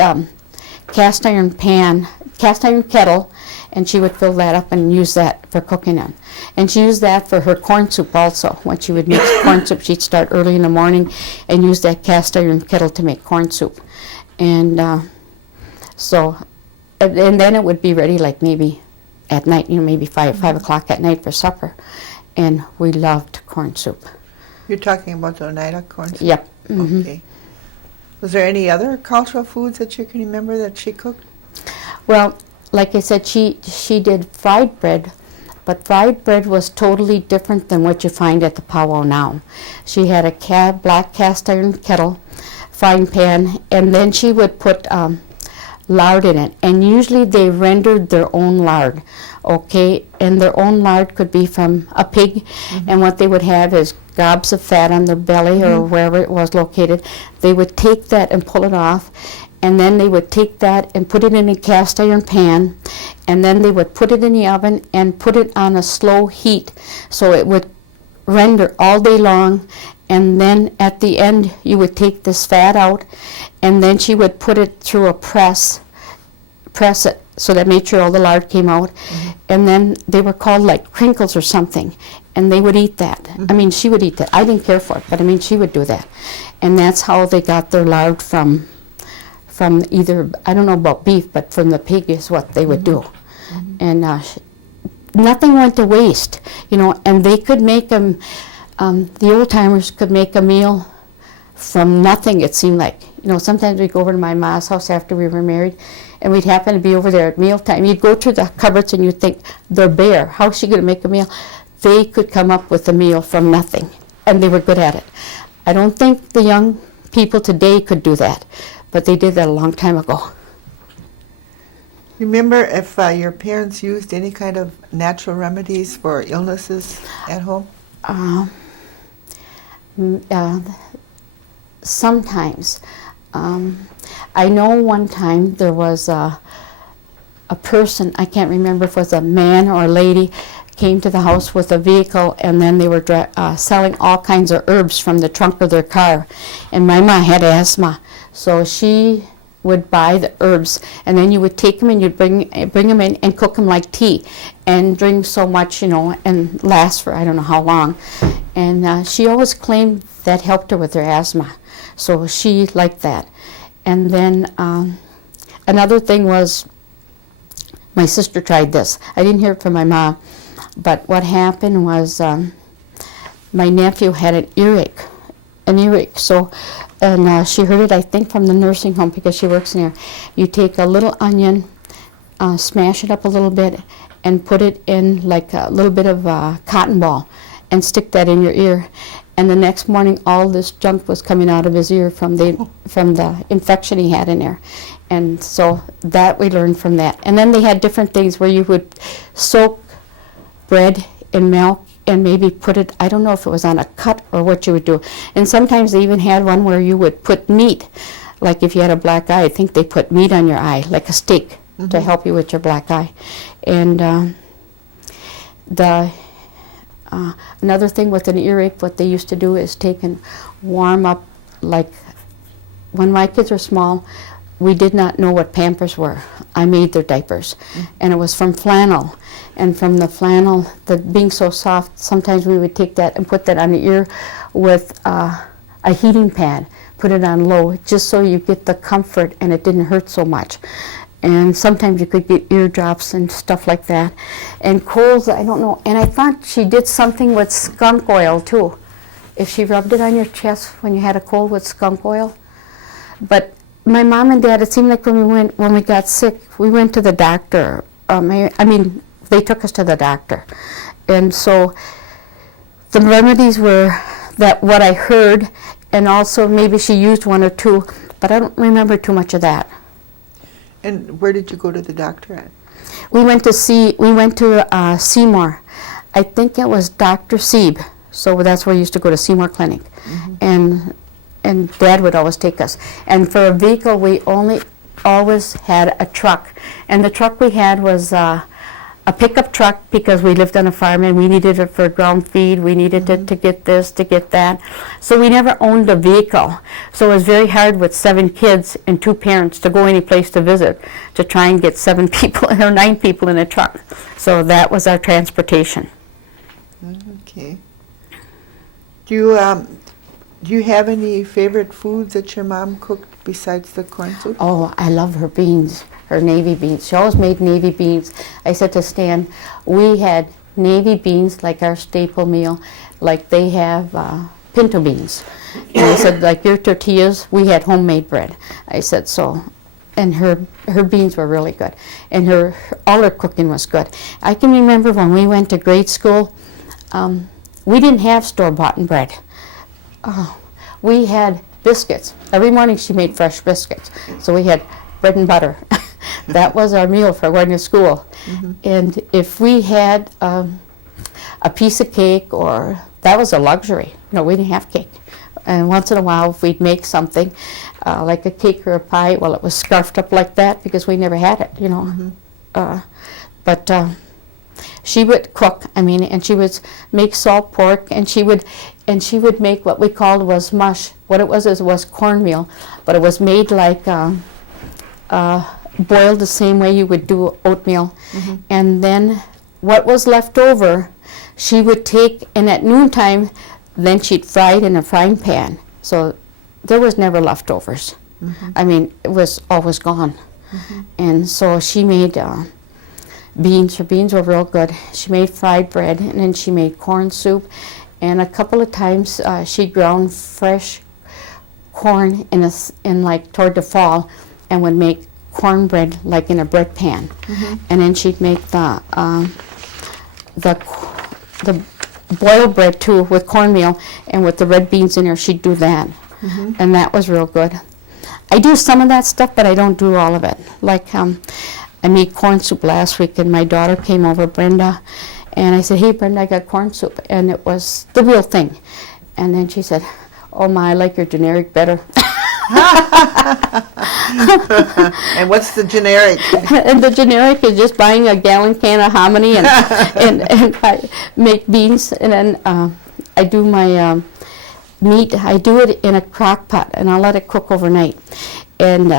cast iron kettle, and she would fill that up and use that for cooking in. And she used that for her corn soup also. When she would make corn soup, she'd start early in the morning and use that cast iron kettle to make corn soup. And and then it would be ready like maybe at night, you know, maybe 5 o'clock at night for supper. And we loved corn soup. You're talking about the Oneida corn soup? Yep. Mm-hmm. Okay. Was there any other cultural foods that you can remember that she cooked? Well, like I said, she did fried bread, but fried bread was totally different than what you find at the powwow now. She had a black cast iron kettle, frying pan, and then she would put lard in it. And usually they rendered their own lard, okay? And their own lard could be from a pig, and what they would have is gobs of fat on their belly or wherever it was located. They would take that and pull it off, and then they would take that and put it in a cast iron pan, and then they would put it in the oven and put it on a slow heat so it would render all day long. And then at the end you would take this fat out, and then she would put it through a press it so that made sure all the lard came out. And then they were called like crinkles or something, and they would eat that. I mean, she would eat that. I didn't care for it, but I mean, she would do that. And that's how they got their lard from either, I don't know about beef, but from the pig is what they would do. And nothing went to waste, you know, and they could make them, the old timers could make a meal from nothing, it seemed like. You know, sometimes we'd go over to my ma's house after we were married, and we'd happen to be over there at mealtime. You'd go to the cupboards and you'd think, they're bare. How's she going to make a meal? They could come up with a meal from nothing, and they were good at it. I don't think the young people today could do that, but they did that a long time ago. Remember if your parents used any kind of natural remedies for illnesses at home? Sometimes. I know one time there was a person, I can't remember if it was a man or a lady, came to the house with a vehicle, and then they were selling all kinds of herbs from the trunk of their car. And my mom had asthma, so she would buy the herbs, and then you would take them and you'd bring them in and cook them like tea, and drink so much, you know, and last for I don't know how long. And she always claimed that helped her with her asthma, so she liked that. And then another thing was, my sister tried this. I didn't hear it from my mom, but what happened was my nephew had an earache. So, and she heard it, I think, from the nursing home because she works in there. You take a little onion, smash it up a little bit, and put it in like a little bit of cotton ball, and stick that in your ear. And the next morning, all this junk was coming out of his ear from the infection he had in there. And so that we learned from that. And then they had different things where you would soak bread in milk and maybe put it, I don't know if it was on a cut or what you would do. And sometimes they even had one where you would put meat, like if you had a black eye, I think they put meat on your eye, like a steak, to help you with your black eye. And another thing with an earache, what they used to do is take and warm up, like when my kids were small, we did not know what Pampers were. I made their diapers, and it was from flannel. And from the flannel, being so soft, sometimes we would take that and put that on the ear with a heating pad, put it on low, just so you get the comfort and it didn't hurt so much. And sometimes you could get eardrops and stuff like that. And colds, I don't know. And I thought she did something with skunk oil too. If she rubbed it on your chest when you had a cold with skunk oil. But my mom and dad, it seemed like when we got sick, we went to the doctor. They took us to the doctor. And so the remedies were that what I heard, and also maybe she used one or two, but I don't remember too much of that. And where did you go to the doctor at? We went to Seymour. I think it was Dr. Sieb. So that's where we used to go, to Seymour Clinic. And Dad would always take us. And for a vehicle, we always had a truck. And the truck we had was a pickup truck because we lived on a farm and we needed it for ground feed. We needed it to get this, to get that. So we never owned a vehicle. So it was very hard with 7 kids and 2 parents to go any place to visit, to try and get 7 people or 9 people in a truck. So that was our transportation. Okay. Do you have any favorite foods that your mom cooked besides the corn soup? Oh, I love her beans. Her navy beans. She always made navy beans. I said to Stan, we had navy beans like our staple meal, like they have pinto beans. And I said, like your tortillas, we had homemade bread. I said so. And her beans were really good. And all her cooking was good. I can remember when we went to grade school, we didn't have store-bought bread. We had biscuits. Every morning she made fresh biscuits. So we had bread and butter. That was our meal for going to school. And if we had a piece of cake, or that was a luxury. No, we didn't have cake. And once in a while, if we'd make something, like a cake or a pie, well, it was scarfed up like that because we never had it, you know. But she would cook, and she would make salt pork, and she would make what we called was mush. What it was cornmeal, but it was made like boiled the same way you would do oatmeal. And then what was left over, she would take, and at noontime, then she'd fry it in a frying pan. So there was never leftovers. It was always gone. And so she made beans. Her beans were real good. She made fried bread, and then she made corn soup. And a couple of times she ground fresh corn in like toward the fall, and would make cornbread like in a bread pan. And then she'd make the boiled bread too with cornmeal, and with the red beans in there, she'd do that. And that was real good. I do some of that stuff, but I don't do all of it. Like I made corn soup last week, and my daughter came over, Brenda, and I said, "Hey, Brenda, I got corn soup," and it was the real thing. And then she said, "Oh my, I like your generic better." And what's the generic? And the generic is just buying a gallon can of hominy and I make beans, and then I do my meat. I do it in a crock pot, and I'll let it cook overnight. And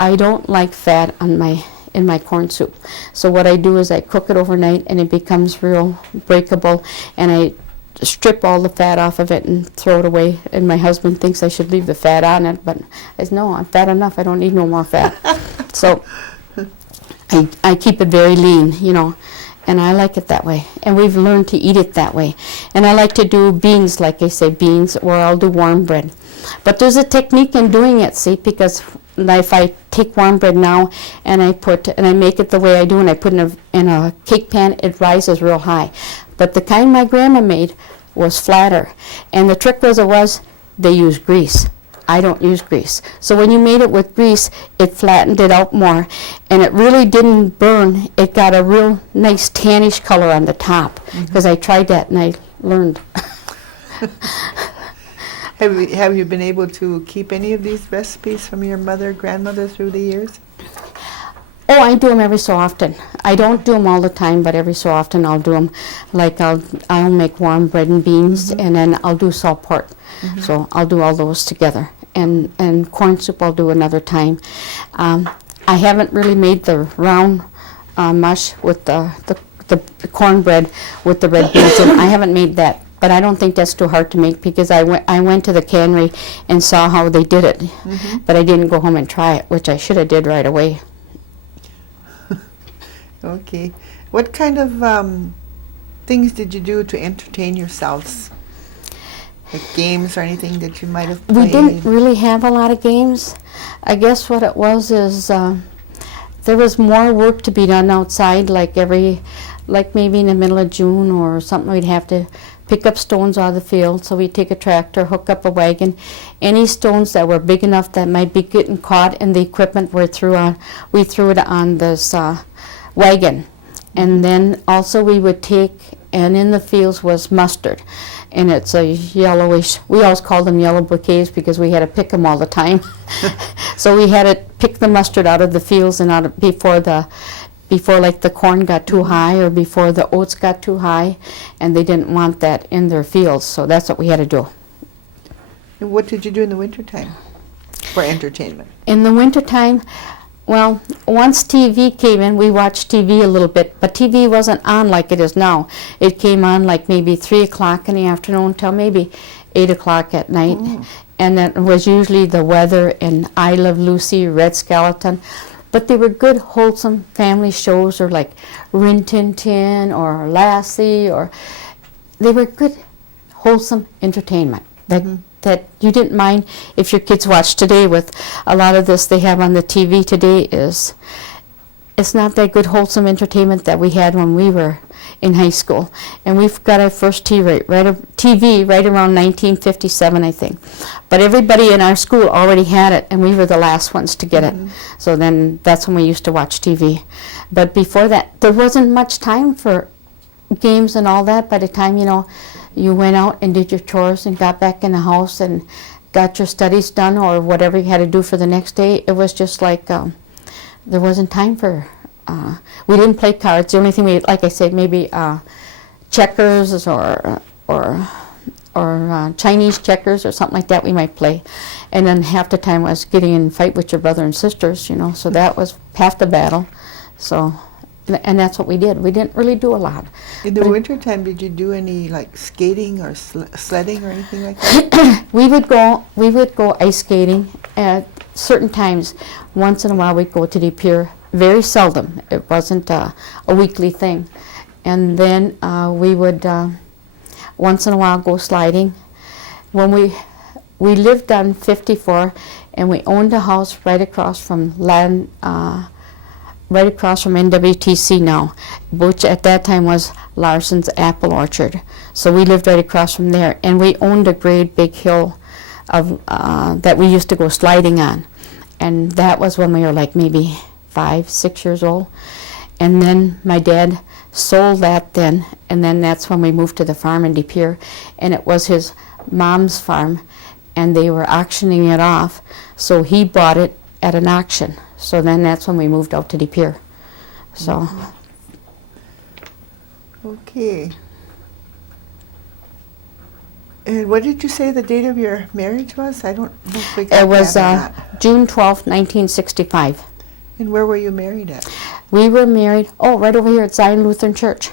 I don't like fat on in my corn soup. So what I do is I cook it overnight, and it becomes real breakable, and I strip all the fat off of it and throw it away. And my husband thinks I should leave the fat on it, but I said, no, I'm fat enough. I don't need no more fat. So I keep it very lean, you know, and I like it that way. And we've learned to eat it that way. And I like to do beans, like I say, beans, or I'll do warm bread. But there's a technique in doing it, see, because if I take warm bread now and I make it the way I do, and I put it in a cake pan, it rises real high. But the kind my grandma made was flatter. And the trick was they used grease. I don't use grease. So when you made it with grease, it flattened it out more. And it really didn't burn. It got a real nice tannish color on the top. Because I tried that and I learned. Have you been able to keep any of these recipes from your mother, grandmother through the years? Oh, I do them every so often. I don't do them all the time, but every so often I'll do them. Like I'll make warm bread and beans, and then I'll do salt pork. So I'll do all those together. And corn soup I'll do another time. I haven't really made the round mush with the cornbread with the red beans in. I haven't made that, but I don't think that's too hard to make, because I went to the cannery and saw how they did it, but I didn't go home and try it, which I should have did right away. Okay. What kind of things did you do to entertain yourselves? Like games or anything that you might have played? We didn't really have a lot of games. I guess what it was is there was more work to be done outside, like maybe in the middle of June or something, we'd have to pick up stones out of the field. So we'd take a tractor, hook up a wagon. Any stones that were big enough that might be getting caught in the equipment we threw it on this wagon. And then also we would take, and in the fields was mustard, and it's a yellowish, we always called them yellow bouquets because we had to pick them all the time. So we had to pick the mustard out of the fields and before like the corn got too high or before the oats got too high, and they didn't want that in their fields, so that's what we had to do. And what did you do in the wintertime for entertainment? In the wintertime, well, once TV came in, we watched TV a little bit, but TV wasn't on like it is now. It came on like maybe 3 o'clock in the afternoon till maybe 8 o'clock at night. And that was usually the weather and I Love Lucy, Red Skeleton. But they were good, wholesome family shows, or like Rin Tin Tin or Lassie, or they were good, wholesome entertainment that you didn't mind if your kids watched today. With a lot of this they have on the TV today, it's not that good, wholesome entertainment that we had when we were in high school. And we've got our first TV right around 1957, I think. But everybody in our school already had it, and we were the last ones to get it. So then that's when we used to watch TV. But before that, there wasn't much time for games and all that. By the time, you went out and did your chores and got back in the house and got your studies done or whatever you had to do for the next day, it was just like there wasn't time for, we didn't play cards. The only thing we, like I said, maybe checkers or Chinese checkers or something like that we might play. And then half the time was getting in a fight with your brother and sisters, so that was half the battle. So, and that's what we did. We didn't really do a lot. In the wintertime, did you do any like skating or sledding or anything like that? We would go ice skating at certain times. Once in a while we'd go to the pier very seldom. It wasn't a weekly thing. And then we would once in a while go sliding. When we lived on 54, and we owned a house right across from NWTC now, which at that time was Larson's Apple Orchard. So we lived right across from there, and we owned a great big hill of that we used to go sliding on. And that was when we were like maybe 5, 6 years old. And then my dad sold that then, and then that's when we moved to the farm in De Pere, and it was his mom's farm, and they were auctioning it off, so he bought it at an auction. So then that's when we moved out to De Pere. So. Okay. And what did you say the date of your marriage was? I don't know if we got It was that. June 12th, 1965. And where were you married at? We were married, right over here at Zion Lutheran Church.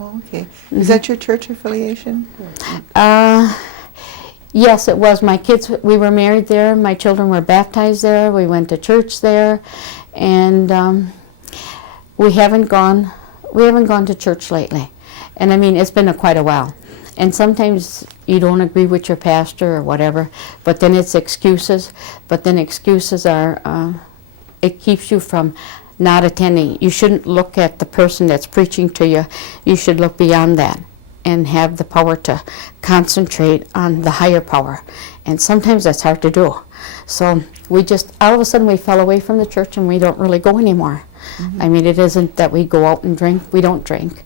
Oh, okay. Is that your church affiliation? Yes, it was. My kids, we were married there. My children were baptized there. We went to church there. And we haven't gone to church lately. And I mean, it's been quite a while. And sometimes you don't agree with your pastor or whatever, but then it's excuses. But then excuses are, it keeps you from not attending. You shouldn't look at the person that's preaching to you. You should look beyond that and have the power to concentrate on the higher power. And sometimes that's hard to do. So we just, all of a sudden we fell away from the church and we don't really go anymore. Mm-hmm. I mean, it isn't that we go out and drink. We don't drink.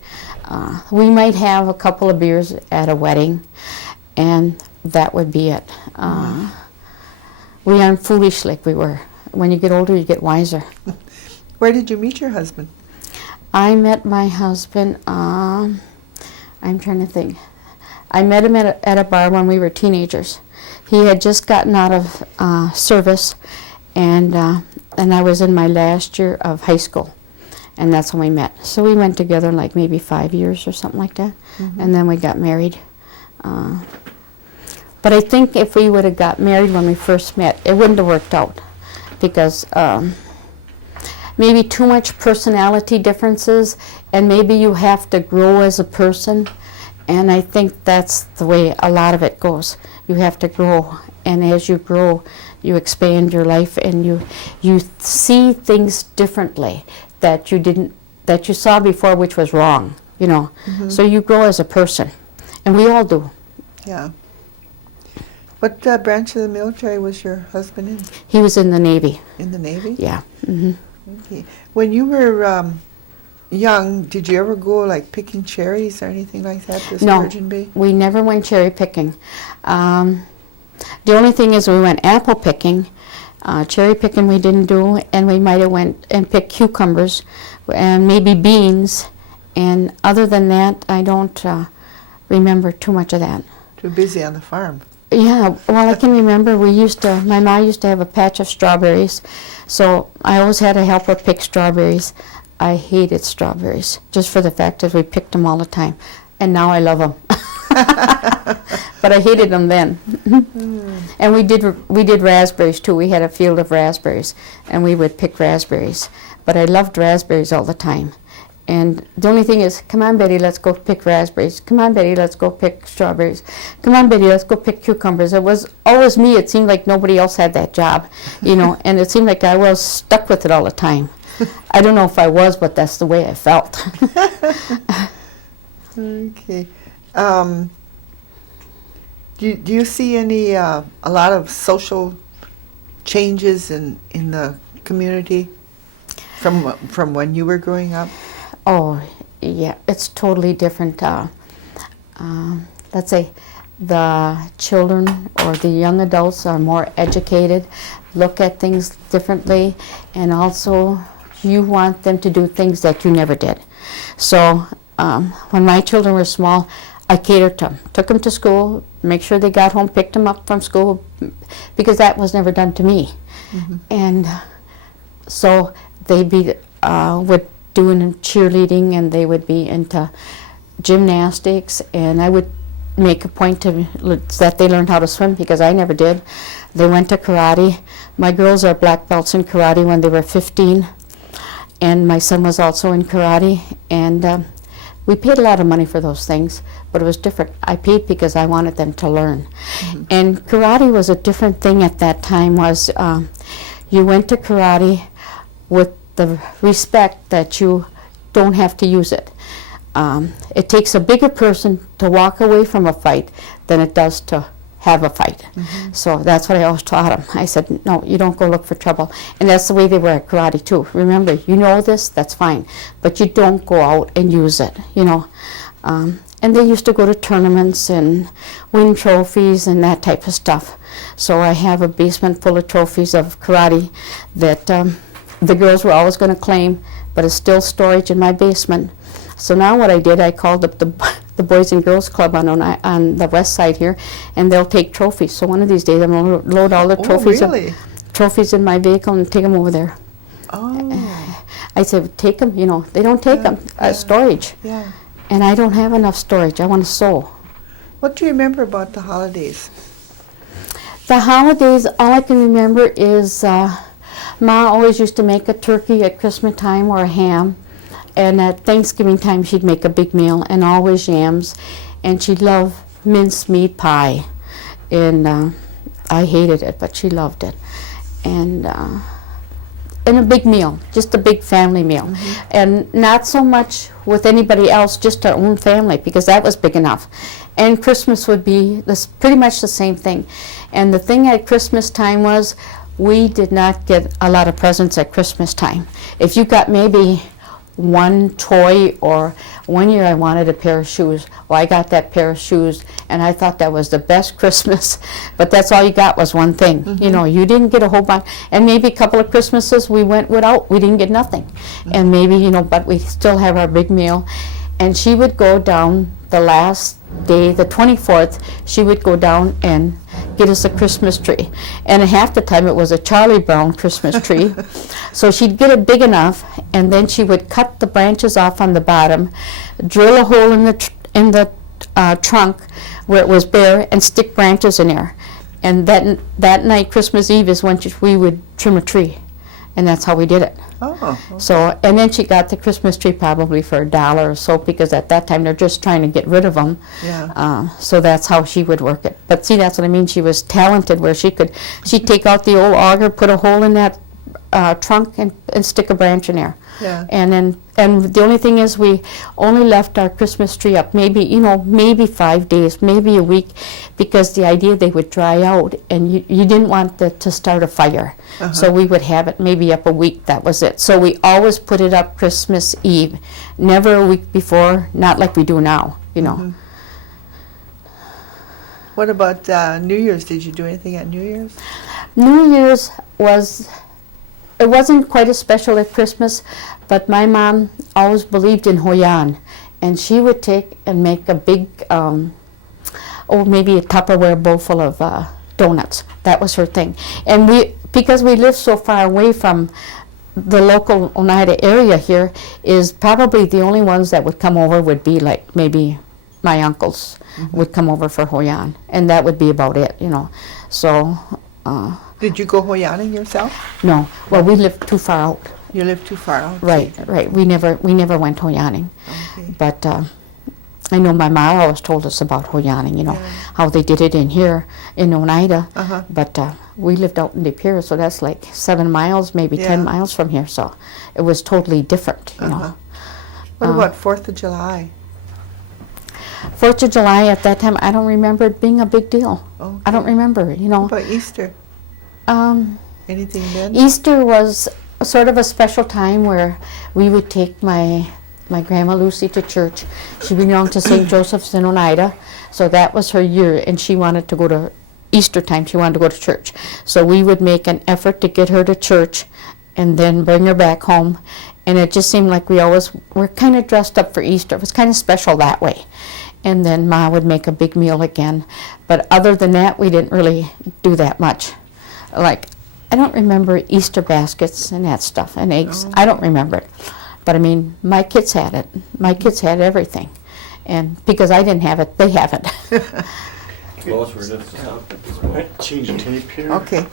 We might have a couple of beers at a wedding, and that would be it. We aren't foolish like we were. When you get older, you get wiser. Where did you meet your husband? I met my husband, I'm trying to think. I met him at a bar when we were teenagers. He had just gotten out of service, and I was in my last year of high school, and that's when we met. So we went together like maybe 5 years or something like that, and then we got married. But I think if we would have got married when we first met, it wouldn't have worked out, because maybe too much personality differences, and maybe you have to grow as a person. And I think that's the way a lot of it goes. You have to grow, and as you grow, you expand your life, and you see things differently that you saw before, which was wrong, you know. So you grow as a person, and we all do. Yeah. What branch of the military was your husband in? He was in the Navy. In the Navy? Yeah. Okay. When you were young, did you ever go like picking cherries or anything like that to Sturgeon Bay? No, we never went cherry picking. The only thing is we went apple picking. Cherry picking we didn't do, and we might have went and picked cucumbers and maybe beans. And other than that, I don't remember too much of that. Too busy on the farm. Yeah, well, I can remember my mom used to have a patch of strawberries, so I always had to help her pick strawberries. I hated strawberries, just for the fact that we picked them all the time, and now I love them. But I hated them then. And we did raspberries too. We had a field of raspberries, and we would pick raspberries. But I loved raspberries all the time. And the only thing is, come on, Betty, let's go pick raspberries. Come on, Betty, let's go pick strawberries. Come on, Betty, let's go pick cucumbers. It was always me. It seemed like nobody else had that job, you know, and it seemed like I was stuck with it all the time. I don't know if I was, but that's the way I felt. Okay. Do you see any a lot of social changes in the community from when you were growing up? Oh, yeah, it's totally different. Let's say the children or the young adults are more educated, look at things differently, and also you want them to do things that you never did. So when my children were small, I catered to them, took them to school, make sure they got home, picked them up from school, because that was never done to me. And so they'd be doing cheerleading, and they would be into gymnastics, and I would make a point that they learned how to swim, because I never did. They went to karate. My girls are black belts in karate when they were 15, and my son was also in karate, and we paid a lot of money for those things, but it was different. I paid because I wanted them to learn. And karate was a different thing at that time. Was you went to karate with the respect that you don't have to use it. It takes a bigger person to walk away from a fight than it does to have a fight. So that's what I always taught them. I said, no, you don't go look for trouble. And that's the way they were at karate too. Remember, you know this, that's fine, but you don't go out and use it, you know. And they used to go to tournaments and win trophies and that type of stuff. So I have a basement full of trophies of karate that the girls were always going to claim, but it's still storage in my basement. So now what I did, I called up the Boys and Girls Club on the west side here, and they'll take trophies. So one of these days I'm going to load all the trophies in my vehicle and take them over there. Oh. I said, take them, you know, they don't take them, storage. Yeah. And I don't have enough storage. I want to sew. What do you remember about the holidays? The holidays, all I can remember is Ma always used to make a turkey at Christmas time or a ham. And at Thanksgiving time, she'd make a big meal and always yams. And she loved mincemeat pie. And I hated it, but she loved it. And a big meal, just a big family meal. And not so much with anybody else, just our own family, because that was big enough. And Christmas would be pretty much the same thing. And the thing at Christmas time was we did not get a lot of presents at Christmas time. If you got maybe one toy, or one year I wanted a pair of shoes. Well, I got that pair of shoes, and I thought that was the best Christmas. But that's all you got was one thing. You know, you didn't get a whole bunch. And maybe a couple of Christmases we went without. We didn't get nothing. And maybe, you know, but we still have our big meal. And she would go down the last day, the 24th, she would go down and get us a Christmas tree. And half the time it was a Charlie Brown Christmas tree. So she'd get it big enough, and then she would cut the branches off on the bottom, drill a hole in the trunk where it was bare, and stick branches in there. And that night, Christmas Eve, is when we would trim a tree. And that's how we did it. Oh. Okay. So, and then she got the Christmas tree probably for $1 or so, because at that time they're just trying to get rid of them. Yeah. So that's how she would work it. But see, that's what I mean. She was talented, where she'd take out the old auger, put a hole in that trunk, and stick a branch in there. Yeah. And the only thing is, we only left our Christmas tree up maybe 5 days, maybe a week, because the idea they would dry out, and you didn't want to start a fire. So we would have it maybe up a week, that was it. So we always put it up Christmas Eve, never a week before, not like we do now, you know. What about New Year's? Did you do anything at New Year's? New Year's it wasn't quite as special as Christmas, but my mom always believed in Hoyan, and she would take and make a big, maybe a Tupperware bowl full of donuts. That was her thing. And because we lived so far away from the local Oneida area here, is probably the only ones that would come over would be like maybe my uncles would come over for Hoyan, and that would be about it, you know. So. Did you go Hoyaning yourself? No. Well, we lived too far out. You lived too far out. Right. We never went Hoyaning. Okay. But I know my mom always told us about Hoyaning, you know, how they did it in here in Oneida. But we lived out in De Pere, so that's like 7 miles, maybe 10 miles from here. So it was totally different, you know. What about 4th of July? 4th of July at that time, I don't remember it being a big deal. Okay. I don't remember, you know. What about Easter? Anything then? Easter was sort of a special time where we would take my grandma Lucy to church. She belonged to St. Joseph's in Oneida, so that was her year, and she wanted to go to Easter time. She wanted to go to church. So we would make an effort to get her to church and then bring her back home. And it just seemed like we always were kind of dressed up for Easter. It was kind of special that way. And then Ma would make a big meal again. But other than that, we didn't really do that much. Like, I don't remember Easter baskets and that stuff, and eggs. I don't remember it. But I mean, my kids had it. My kids had everything. And because I didn't have it, they have it. Lois, we're going to stop at this point. Change the tape here. Okay.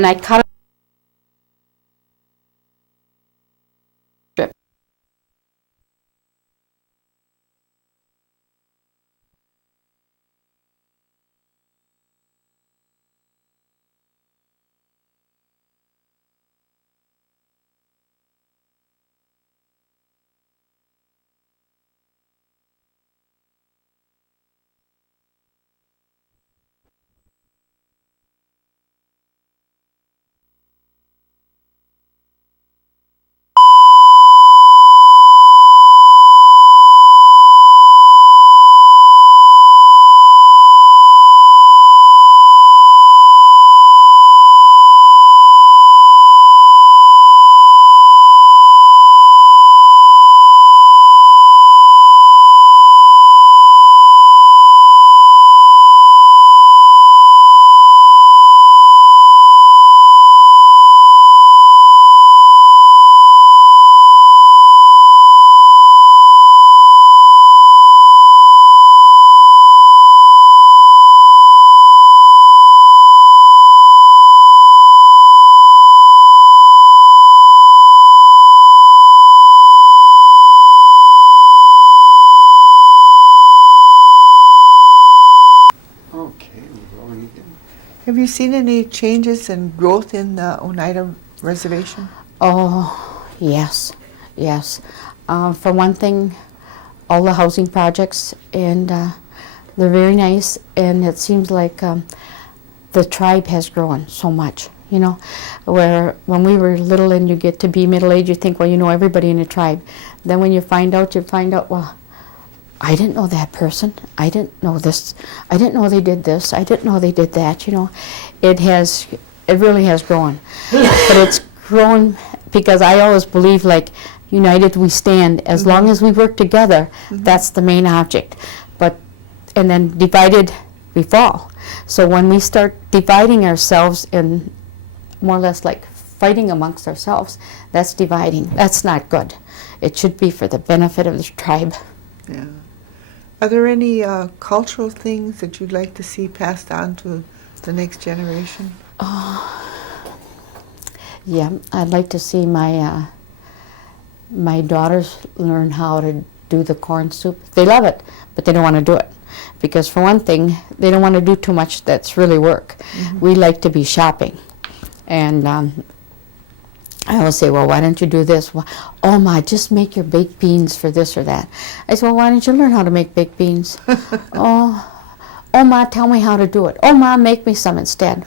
and I cut strip. Okay, we're rolling again. Have you seen any changes and growth in the Oneida Reservation? Oh, yes, yes. For one thing, all the housing projects, and they're very nice, and it seems like the tribe has grown so much, you know, where when we were little and you get to be middle-aged, you think, well, you know everybody in the tribe. Then when you find out, well, I didn't know that person. I didn't know this. I didn't know they did this. I didn't know they did that, you know. It really has grown. But it's grown because I always believe, like, united we stand. As long as we work together, that's the main object. And then divided we fall. So when we start dividing ourselves and more or less like fighting amongst ourselves, that's dividing. That's not good. It should be for the benefit of the tribe. Yeah. Are there any cultural things that you'd like to see passed on to the next generation? Yeah, I'd like to see my my daughters learn how to do the corn soup. They love it, but they don't want to do it. Because for one thing, they don't want to do too much that's really work. We like to be shopping. And I always say, well, why don't you do this? Well, oh, Ma, just make your baked beans for this or that. I said, well, why don't you learn how to make baked beans? Oh, Ma, tell me how to do it. Oh, Ma, make me some instead.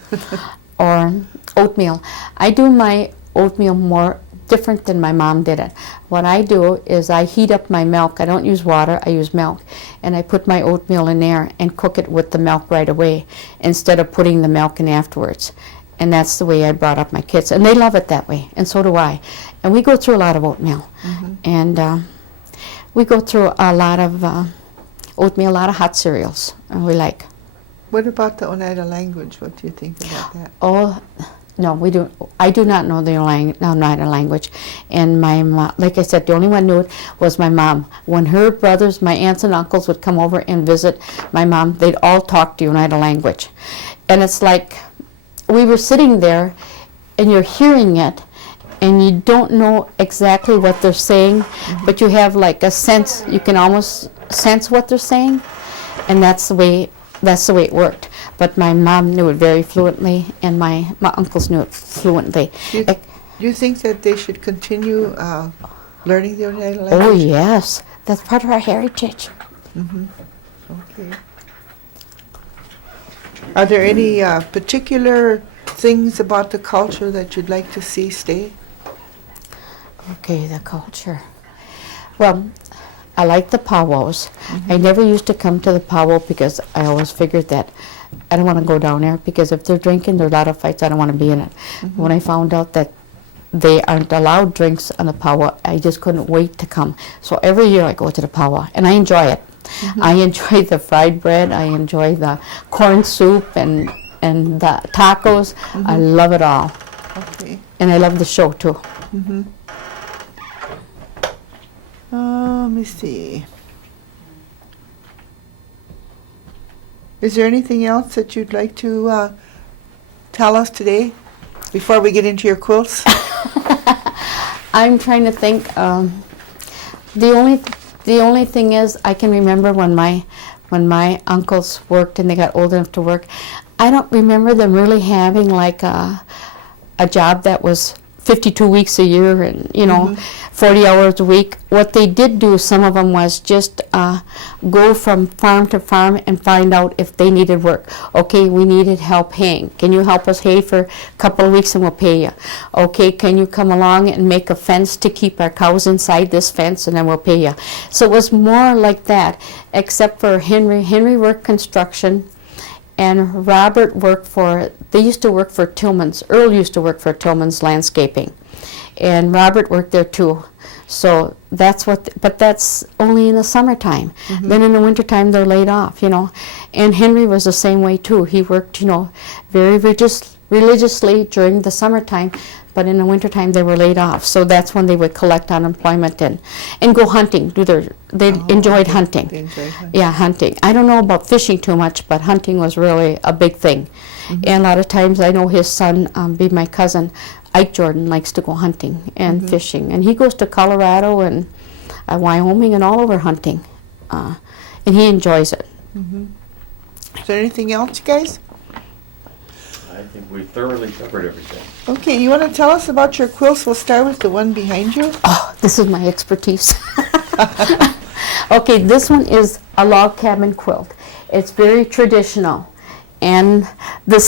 Or oatmeal. I do my oatmeal more different than my mom did it. What I do is I heat up my milk. I don't use water, I use milk. And I put my oatmeal in there and cook it with the milk right away instead of putting the milk in afterwards. And that's the way I brought up my kids. And they love it that way, and so do I. And we go through a lot of oatmeal. And we go through a lot of oatmeal, a lot of hot cereals, and we like. What about the Oneida language? What do you think about that? Oh, no, we do. I do not know the Oneida language. And my mom, like I said, the only one who knew it was my mom. When her brothers, my aunts and uncles would come over and visit my mom, they'd all talk the Oneida language. And it's like we were sitting there and you're hearing it and you don't know exactly what they're saying, but you have like a sense, you can almost sense what they're saying, and that's the way it worked. But my mom knew it very fluently, and my uncles knew it fluently. Do you think that they should continue learning the Oneida language? Oh, yes. That's part of our heritage. Okay. Are there any particular things about the culture that you'd like to see stay? Okay, the culture. Well, I like the powwows. I never used to come to the powwow because I always figured that I don't want to go down there because if they're drinking, there are a lot of fights. I don't want to be in it. When I found out that they aren't allowed drinks on the powwow, I just couldn't wait to come. So every year I go to the powwow, and I enjoy it. I enjoy the fried bread. I enjoy the corn soup and the tacos. I love it all. Okay. And I love the show, too. Let me see. Is there anything else that you'd like to tell us today? before we get into your quilts? I'm trying to think. The only thing is, I can remember when my uncles worked and they got old enough to work. I don't remember them really having like a job that was 52 weeks a year and 40 hours a week. What they did do, some of them, was just go from farm to farm and find out if they needed work. Okay, we needed help haying. Can you help us hay for a couple of weeks and we'll pay you? Okay, can you come along and make a fence to keep our cows inside this fence and then we'll pay you? So it was more like that, except for Henry. Henry worked construction. And Robert they used to work for Tillman's. Earl used to work for Tillman's Landscaping. And Robert worked there too. So that's but that's only in the summertime. Mm-hmm. Then in the wintertime they're laid off, And Henry was the same way too. He worked, very religiously during the summertime, but in the wintertime they were laid off. So that's when they would collect unemployment and go hunting. They enjoyed hunting. They enjoyed hunting. Yeah, hunting. I don't know about fishing too much, but hunting was really a big thing. Mm-hmm. And a lot of times I know his son, my cousin, Ike Jordan, likes to go hunting and fishing. And he goes to Colorado and Wyoming and all over hunting. And he enjoys it. Mm-hmm. Is there anything else, guys? I think we thoroughly covered everything. Okay, you want to tell us about your quilts? We'll start with the one behind you. Oh, this is my expertise. Okay, this one is a log cabin quilt. It's very traditional. And the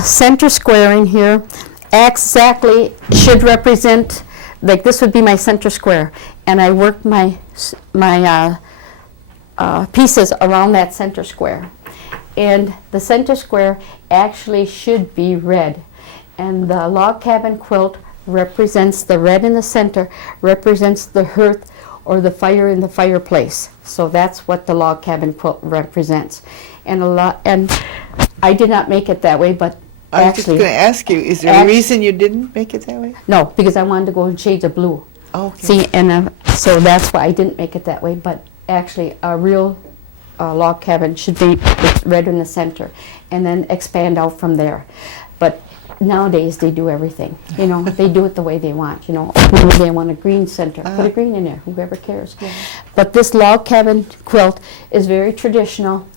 center square in here exactly should represent, like this would be my center square. And I worked my pieces around that center square. And the center square actually should be red. And the log cabin quilt represents, the red in the center represents the hearth or the fire in the fireplace. So that's what the log cabin quilt represents. And I did not make it that way, but I was just going to ask you, is there a reason you didn't make it that way? No, because I wanted to go in shades of blue. Okay. See, and so that's why I didn't make it that way, but actually a real log cabin should be red in the center and then expand out from there. But nowadays they do everything, they do it the way they want, maybe they want a green center, put a green in there, whoever cares. Yeah. But this log cabin quilt is very traditional,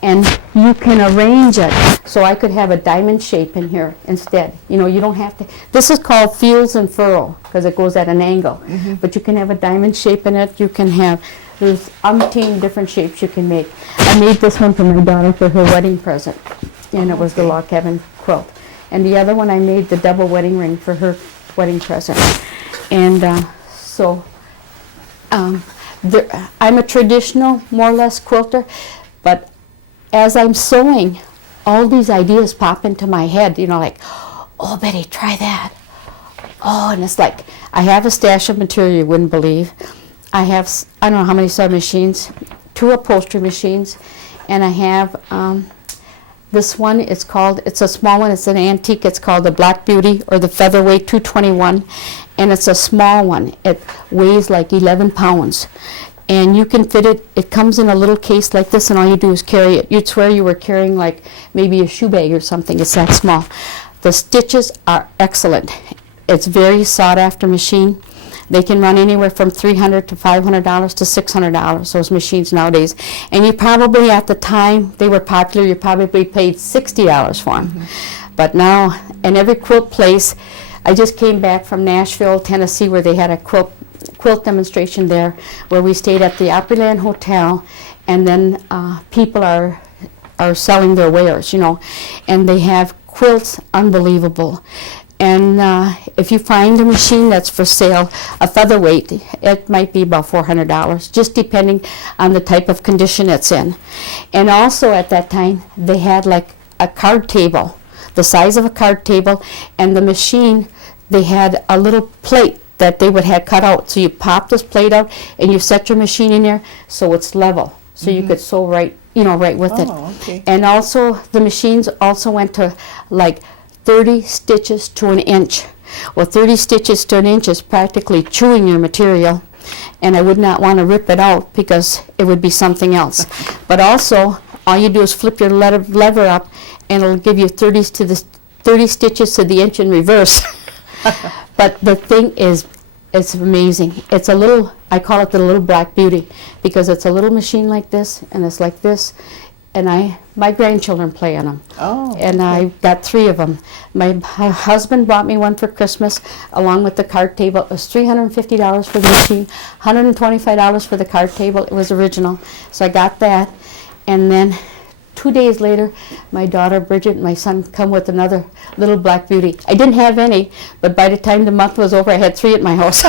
and you can arrange it so I could have a diamond shape in here instead. You don't have to. This is called fields and furrow because it goes at an angle. Mm-hmm. But you can have a diamond shape in it. You can have, there's umpteen different shapes you can make. I made this one for my daughter for her wedding present, and it was the log cabin quilt. And the other one I made the double wedding ring for her wedding present. And I'm a traditional, more or less, quilter, but as I'm sewing, all these ideas pop into my head, like, oh, Betty, try that. Oh, and it's like, I have a stash of material you wouldn't believe. I have, I don't know how many sewing machines, 2 upholstery machines, and I have this one, it's a small one, it's an antique, it's called the Black Beauty, or the Featherweight 221, and it's a small one. It weighs like 11 pounds. And you can fit it, it comes in a little case like this, and all you do is carry it. You'd swear you were carrying like maybe a shoe bag or something, it's that small. The stitches are excellent. It's very sought after machine. They can run anywhere from $300 to $500 to $600, those machines nowadays. And you probably, at the time they were popular, you probably paid $60 for them. Mm-hmm. But now, in every quilt place, I just came back from Nashville, Tennessee, where they had a quilt demonstration there, where we stayed at the Opryland Hotel, and then people are selling their wares, and they have quilts unbelievable. And if you find a machine that's for sale, a featherweight, it might be about $400, just depending on the type of condition it's in. And also at that time, they had like a card table, the size of a card table, and the machine, they had a little plate that they would have cut out. So you pop this plate out and you set your machine in there so it's level. So you could sew right with it. Okay. And also the machines also went to like 30 stitches to an inch. Well, 30 stitches to an inch is practically chewing your material, and I would not want to rip it out because it would be something else. But also, all you do is flip your lever up, and it'll give you 30 30 stitches to the inch in reverse. But the thing is, it's amazing. It's a little, I call it the little black beauty, because it's a little machine like this, and it's like this, and my grandchildren play on them. Oh. And I got 3 of them. My husband bought me one for Christmas, along with the card table. It was $350 for the machine, $125 for the card table. It was original, so I got that. And then 2 days later, my daughter Bridget and my son come with another little black beauty. I didn't have any, but by the time the month was over, I had 3 at my house.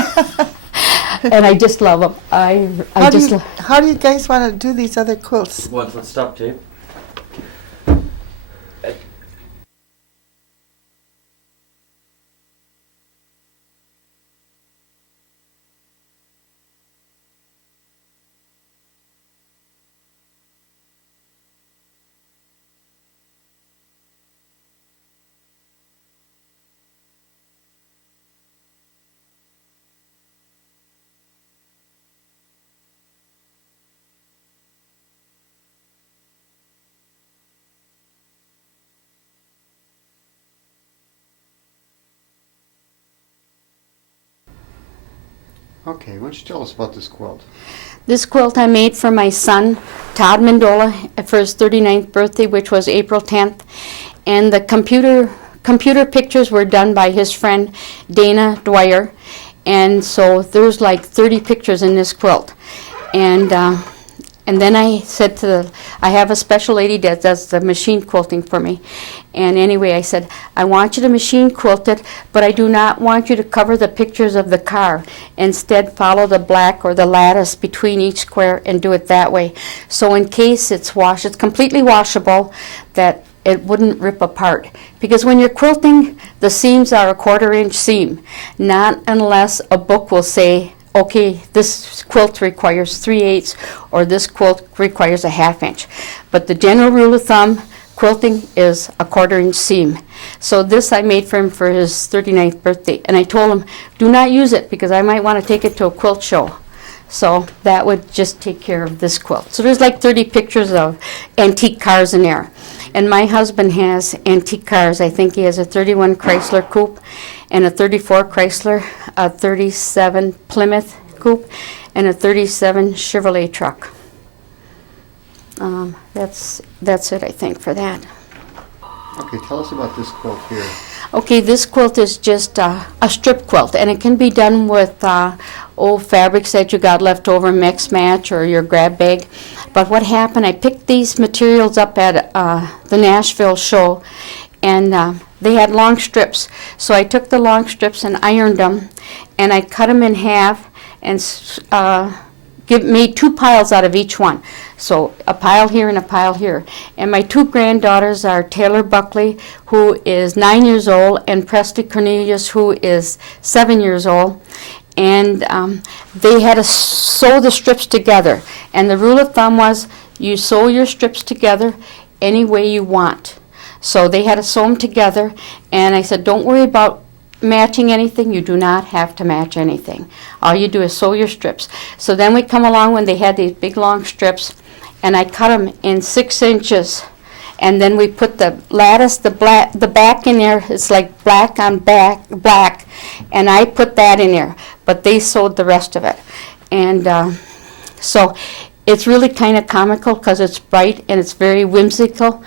And I just love them. How do you guys want to do these other quilts? Let's stop tape. Okay, why don't you tell us about this quilt? This quilt I made for my son, Todd Mendolla, for his 39th birthday, which was April 10th. And the computer pictures were done by his friend, Dana Dwyer. And so there's like 30 pictures in this quilt. And then I said I have a special lady that does the machine quilting for me. And anyway, I said, I want you to machine quilt it, but I do not want you to cover the pictures of the car. Instead, follow the black or the lattice between each square and do it that way. So in case it's completely washable, that it wouldn't rip apart. Because when you're quilting, the seams are a 1/4 inch seam, not unless a book will say, okay, this quilt requires 3/8 or this quilt requires a 1/2 inch. But the general rule of thumb, quilting is a 1/4 inch seam. So this I made for him for his 39th birthday. And I told him, do not use it because I might want to take it to a quilt show. So that would just take care of this quilt. So there's like 30 pictures of antique cars in there. And my husband has antique cars. I think he has a 31 Chrysler Coupe and a 34 Chrysler, a 37 Plymouth Coupe, and a 37 Chevrolet truck. That's it, I think, for that. Okay, tell us about this quilt here. Okay, this quilt is just a strip quilt, and it can be done with old fabrics that you got left over, mix match, or your grab bag. But what happened, I picked these materials up at the Nashville show, and they had long strips. So I took the long strips and ironed them, and I cut them in half and made 2 piles out of each one. So a pile here and a pile here. And my 2 granddaughters are Taylor Buckley, who is 9 years old, and Presley Cornelius, who is 7 years old. And they had to sew the strips together. And the rule of thumb was you sew your strips together any way you want. So they had to sew them together. And I said, don't worry about matching anything. You do not have to match anything. All you do is sew your strips. So then we come along when they had these big long strips, and I cut them in 6 inches. And then we put the lattice, the back in there. It's like black on black, and I put that in there. But they sewed the rest of it. And so it's really kind of comical because it's bright and it's very whimsical.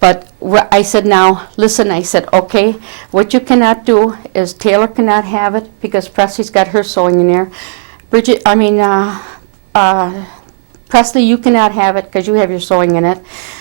But I said, now, listen, I said, okay, what you cannot do is Taylor cannot have it because Presley's got her sewing in there. Presley, you cannot have it because you have your sewing in it.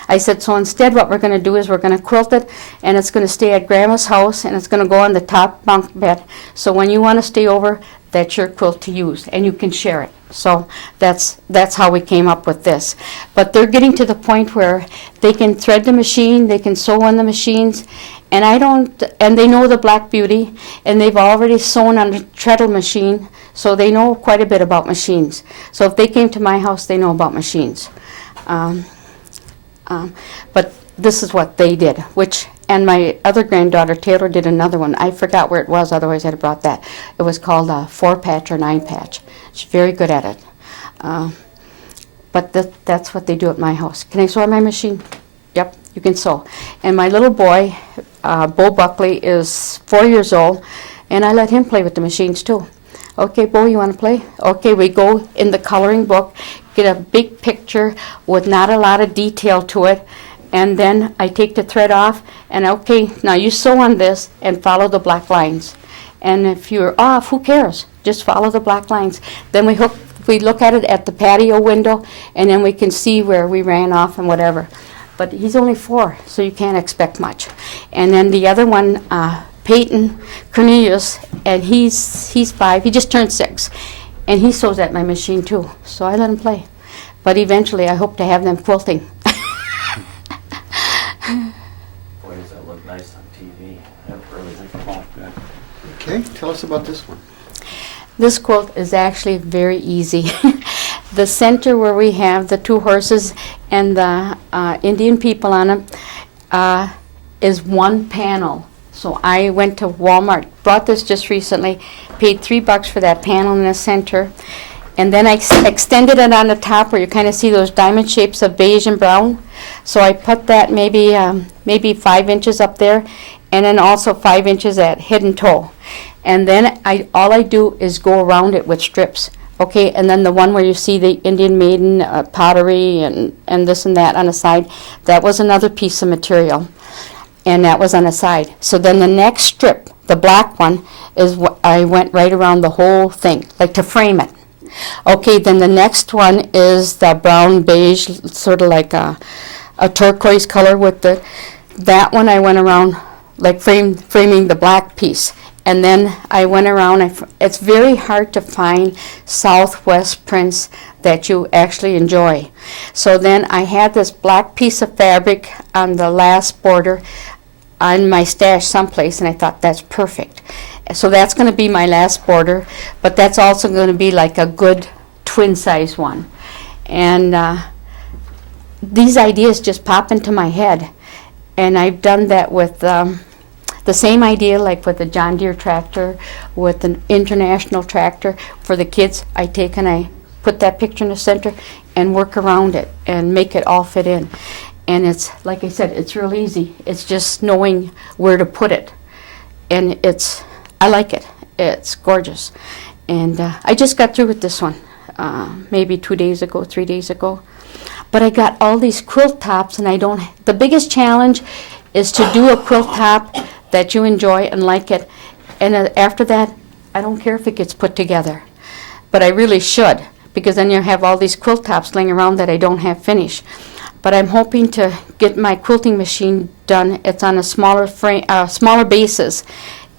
I said, so instead what we're going to do is we're going to quilt it, and it's going to stay at Grandma's house, and it's going to go on the top bunk bed. So when you want to stay over, that's your quilt to use, and you can share it. So that's how we came up with this. But they're getting to the point where they can thread the machine, they can sew on the machines, and they know the Black Beauty, and they've already sewn on the treadle machine, so they know quite a bit about machines. So if they came to my house, they know about machines. But this is what they did, and my other granddaughter, Taylor, did another one. I forgot where it was, otherwise I'd have brought that. It was called a 4-patch or 9-patch. She's very good at it. But that's what they do at my house. Can I sew on my machine? Yep, You can sew. And my little boy, Bo Buckley, is 4 years old, and I let him play with the machines too. Okay, Bo, you want to play? Okay, we go in the coloring book, get a big picture with not a lot of detail to it, and then I take the thread off, and okay, now you sew on this and follow the black lines. And if you're off, who cares? Just follow the black lines. Then we look at it at the patio window, and then we can see where we ran off and whatever. But he's only 4, so you can't expect much. And then the other one, Peyton Cornelius, and he's 5. He just turned 6, and he sews at my machine too. So I let him play. But eventually, I hope to have them quilting. Boy, does that look nice on TV. I really think about that. Okay, tell us about this one. This quilt is actually very easy. The center where we have the 2 horses and the Indian people on them is one panel. So I went to Walmart, bought this just recently, paid $3 for that panel in the center, and then I extended it on the top where you kind of see those diamond shapes of beige and brown. So I put that maybe 5 inches up there, and then also 5 inches at head and toe. And then all I do is go around it with strips. Okay, and then the one where you see the Indian maiden pottery and this and that on the side, that was another piece of material. And that was on the side. So then the next strip, the black one, is I went right around the whole thing, like to frame it. Okay, then the next one is the brown beige, sort of like a turquoise color with that one I went around like framing the black piece. And then I went around, it's very hard to find Southwest prints that you actually enjoy. So then I had this black piece of fabric on the last border on my stash someplace, and I thought that's perfect. So that's going to be my last border, but that's also going to be like a good twin size one. And these ideas just pop into my head, and I've done that with the same idea, like with the John Deere tractor, with an International tractor for the kids. I take and I put that picture in the center and work around it and make it all fit in. And it's, like I said, it's real easy. It's just knowing where to put it. And I like it. It's gorgeous. And I just got through with this one, maybe 2 days ago, 3 days ago. But I got all these quilt tops, and the biggest challenge is to do a quilt top that you enjoy and like it. And after that, I don't care if it gets put together. But I really should, because then you have all these quilt tops laying around that I don't have finished. But I'm hoping to get my quilting machine done. It's on a smaller basis,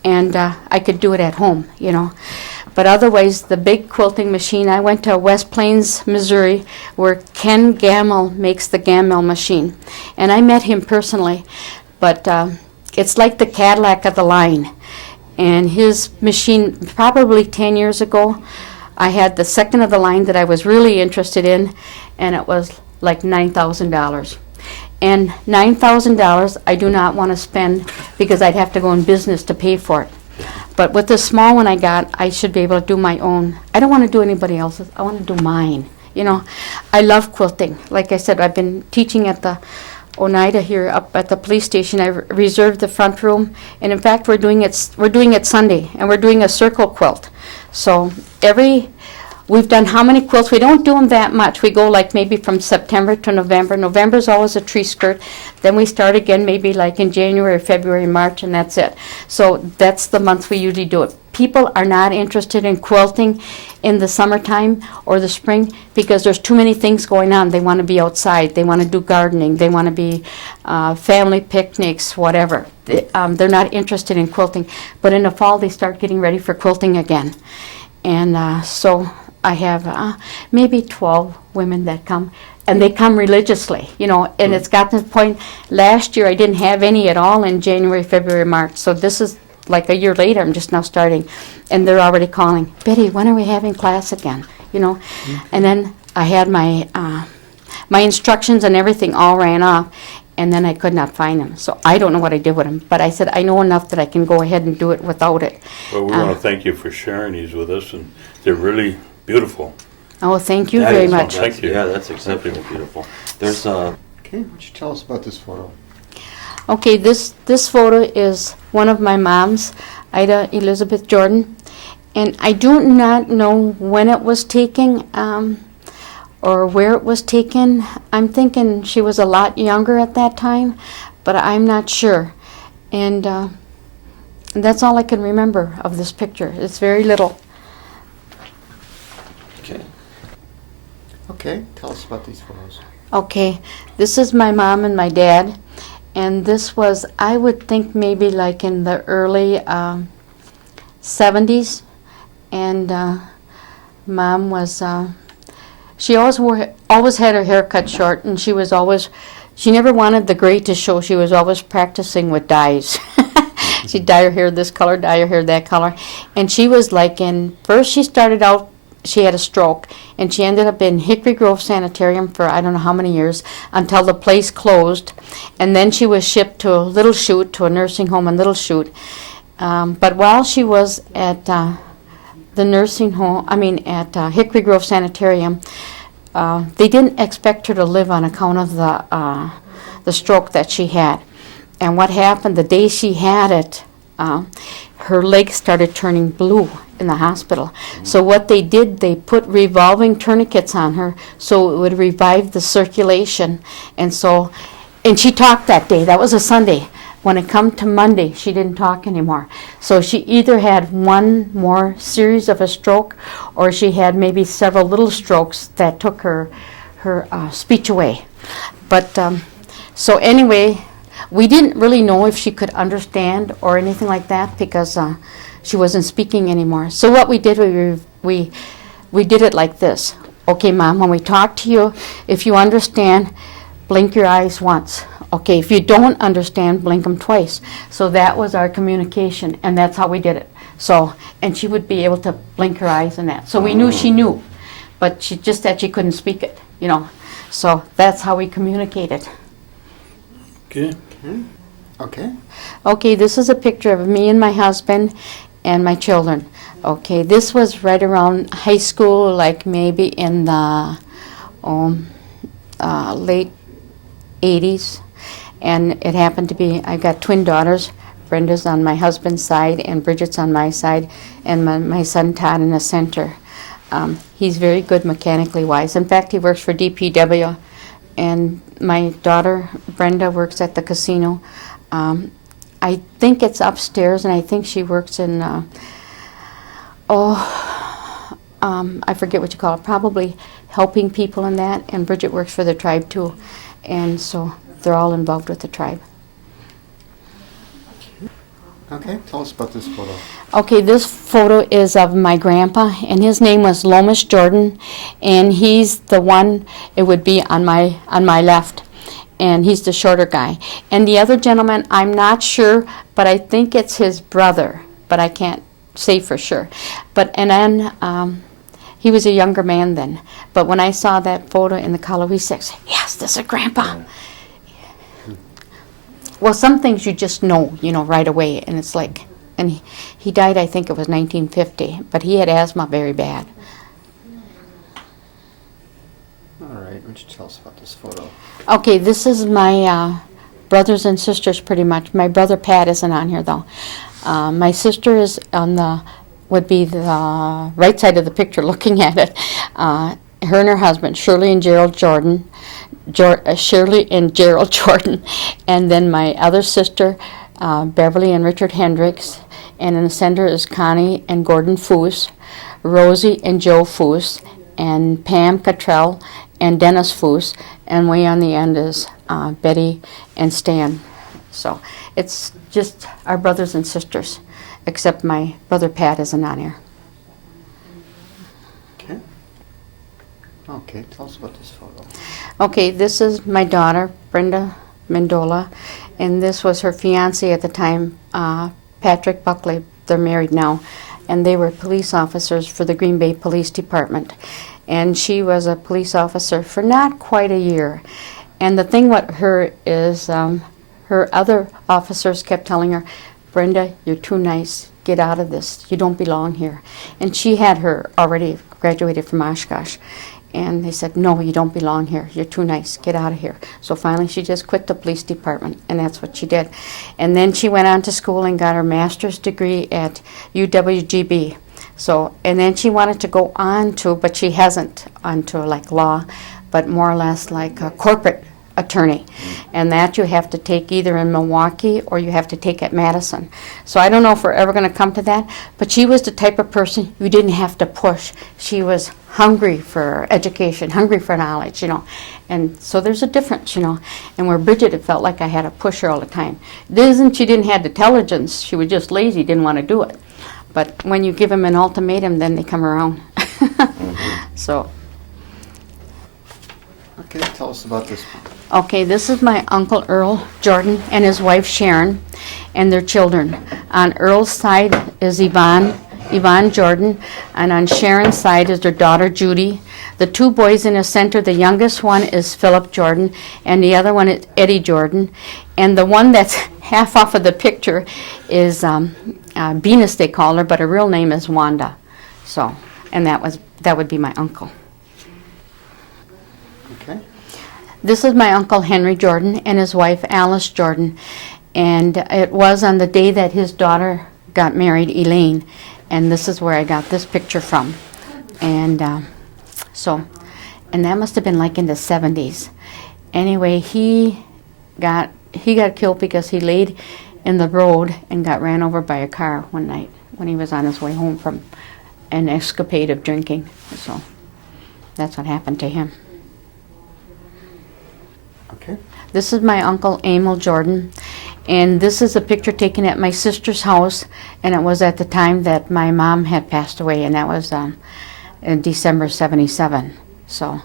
and I could do it at home, you know. But otherwise, the big quilting machine, I went to West Plains, Missouri, where Ken Gamel makes the Gamel machine. And I met him personally, but it's like the Cadillac of the line. And his machine, probably 10 years ago, I had the second of the line that I was really interested in, and it was like $9,000. And $9,000 I do not want to spend because I'd have to go in business to pay for it. But with the small one I got, I should be able to do my own. I don't want to do anybody else's. I want to do mine. You know, I love quilting. Like I said, I've been teaching at the Oneida here up at the police station. I reserved the front room, and in fact, we're doing it Sunday, and we're doing a circle quilt. So we've done how many quilts? We don't do them that much. We go like maybe from September to November. November's always a tree skirt. Then we start again maybe like in January, February, March, and that's it. So that's the month we usually do it. People are not interested in quilting in the summertime or the spring because there's too many things going on. They want to be outside. They want to do gardening. They want to be family picnics, whatever. They're not interested in quilting. But in the fall, they start getting ready for quilting again. And so I have maybe 12 women that come, and they come religiously, you know, and it's got to the point, last year I didn't have any at all in January, February, March, so this is like a year later, I'm just now starting, and they're already calling, Betty, when are we having class again, you know, and then I had my instructions and everything all ran off, and then I could not find them, so I don't know what I did with them, but I said I know enough that I can go ahead and do it without it. Well, we want to thank you for sharing these with us, and they're really beautiful. Oh, thank you That very is much. Thank you. Yeah, that's exceptionally beautiful. There's Okay, why don't you tell us about this photo? Okay, this photo is one of my mom's, Ida Elizabeth Jordan, and I do not know when it was taken or where it was taken. I'm thinking she was a lot younger at that time, but I'm not sure. And that's all I can remember of this picture. It's very little. Okay. Okay, tell us about these photos. Okay, this is my mom and my dad, and this was, I would think, maybe like in the early 70s, and Mom was, she always had her hair cut short, and she never wanted the gray to show. She was always practicing with dyes. She'd dye her hair this color, dye her hair that color, and she was like first she started out, she had a stroke, and she ended up in Hickory Grove Sanitarium for I don't know how many years until the place closed, and then she was shipped to Little Chute, to a nursing home in Little Chute. But while she was at the nursing home, at Hickory Grove Sanitarium, they didn't expect her to live on account of the stroke that she had. And what happened the day she had it, her legs started turning blue in the hospital. So what they did, they put revolving tourniquets on her so it would revive the circulation. And she talked that day. That was a Sunday. When it come to Monday, she didn't talk anymore. So she either had one more series of a stroke, or she had maybe several little strokes that took her speech away. But so anyway, we didn't really know if she could understand or anything like that because she wasn't speaking anymore. So what we did, we did it like this. Okay, Mom, when we talk to you, if you understand, blink your eyes once. Okay, if you don't understand, blink them twice. So that was our communication, and that's how we did it. So, and she would be able to blink her eyes and that. So we knew she knew, but she just that she couldn't speak it, So that's how we communicated. Okay. Okay. Okay, this is a picture of me and my husband and my children. Okay, this was right around high school, like maybe in the late 80s. And it happened to be, I got twin daughters. Brenda's on my husband's side and Bridget's on my side, and my son Todd in the center. He's very good mechanically wise. In fact, he works for DPW. And my daughter, Brenda, works at the casino. I think it's upstairs, and I think she works in, I forget what you call it, probably helping people in that. And Bridget works for the tribe, too. And so they're all involved with the tribe. Okay, tell us about this photo. Okay, this photo is of my grandpa, and his name was Lomas Jordan, and he's the one, it would be on my left, and he's the shorter guy. And the other gentleman, I'm not sure, but I think it's his brother, but I can't say for sure. And then he was a younger man then. But when I saw that photo in the color, we said, yes, this is Grandpa. Well, some things you just know, right away, and it's like, and he died, I think it was 1950, but he had asthma very bad. All right, why don't you tell us about this photo? Okay, this is my brothers and sisters pretty much. My brother Pat isn't on here though. My sister is would be the right side of the picture looking at it. Her and her husband, Shirley and Gerald Jordan. Shirley and Gerald Jordan, and then my other sister, Beverly and Richard Hendricks, and in the center is Connie and Gordon Foose, Rosie and Joe Foose, and Pam Cottrell and Dennis Foose, and way on the end is Betty and Stan. So it's just our brothers and sisters, except my brother Pat isn't on here. Okay, tell us about this photo. Okay, this is my daughter, Brenda Mendolla, and this was her fiancé at the time, Patrick Buckley. They're married now, and they were police officers for the Green Bay Police Department. And she was a police officer for not quite a year. And the thing with her is her other officers kept telling her, Brenda, you're too nice. Get out of this. You don't belong here. And she had her already graduated from Oshkosh. And they said, no, you don't belong here. You're too nice. Get out of here. So finally she just quit the police department, and that's what she did. And then she went on to school and got her master's degree at UWGB. So, and then she wanted to go on to, but she hasn't, onto like law, but more or less like a corporate attorney. And that you have to take either in Milwaukee or you have to take at Madison. So I don't know if we're ever going to come to that, but she was the type of person you didn't have to push. She was hungry for education, hungry for knowledge, you know. And so there's a difference, you know. And where Bridget, it felt like I had to push her all the time. It isn't she didn't have intelligence, she was just lazy, didn't want to do it. But when you give them an ultimatum, then they come around. So. Okay, tell us about this one. Okay, this is my Uncle Earl Jordan and his wife Sharon and their children. On Earl's side is Yvonne Jordan, and on Sharon's side is their daughter Judy. The two boys in the center, the youngest one is Philip Jordan, and the other one is Eddie Jordan. And the one that's half off of the picture is Venus, they call her, but her real name is Wanda. So, and that would be my uncle. Okay. This is my Uncle Henry Jordan and his wife Alice Jordan, and it was on the day that his daughter got married, Elaine, and this is where I got this picture from. And and that must have been like in the 70s. Anyway, he got killed because he laid in the road and got ran over by a car one night when he was on his way home from an escapade of drinking. So that's what happened to him. Okay. This is my Uncle Amel Jordan, and this is a picture taken at my sister's house, and it was at the time that my mom had passed away, and that was in December 77. So,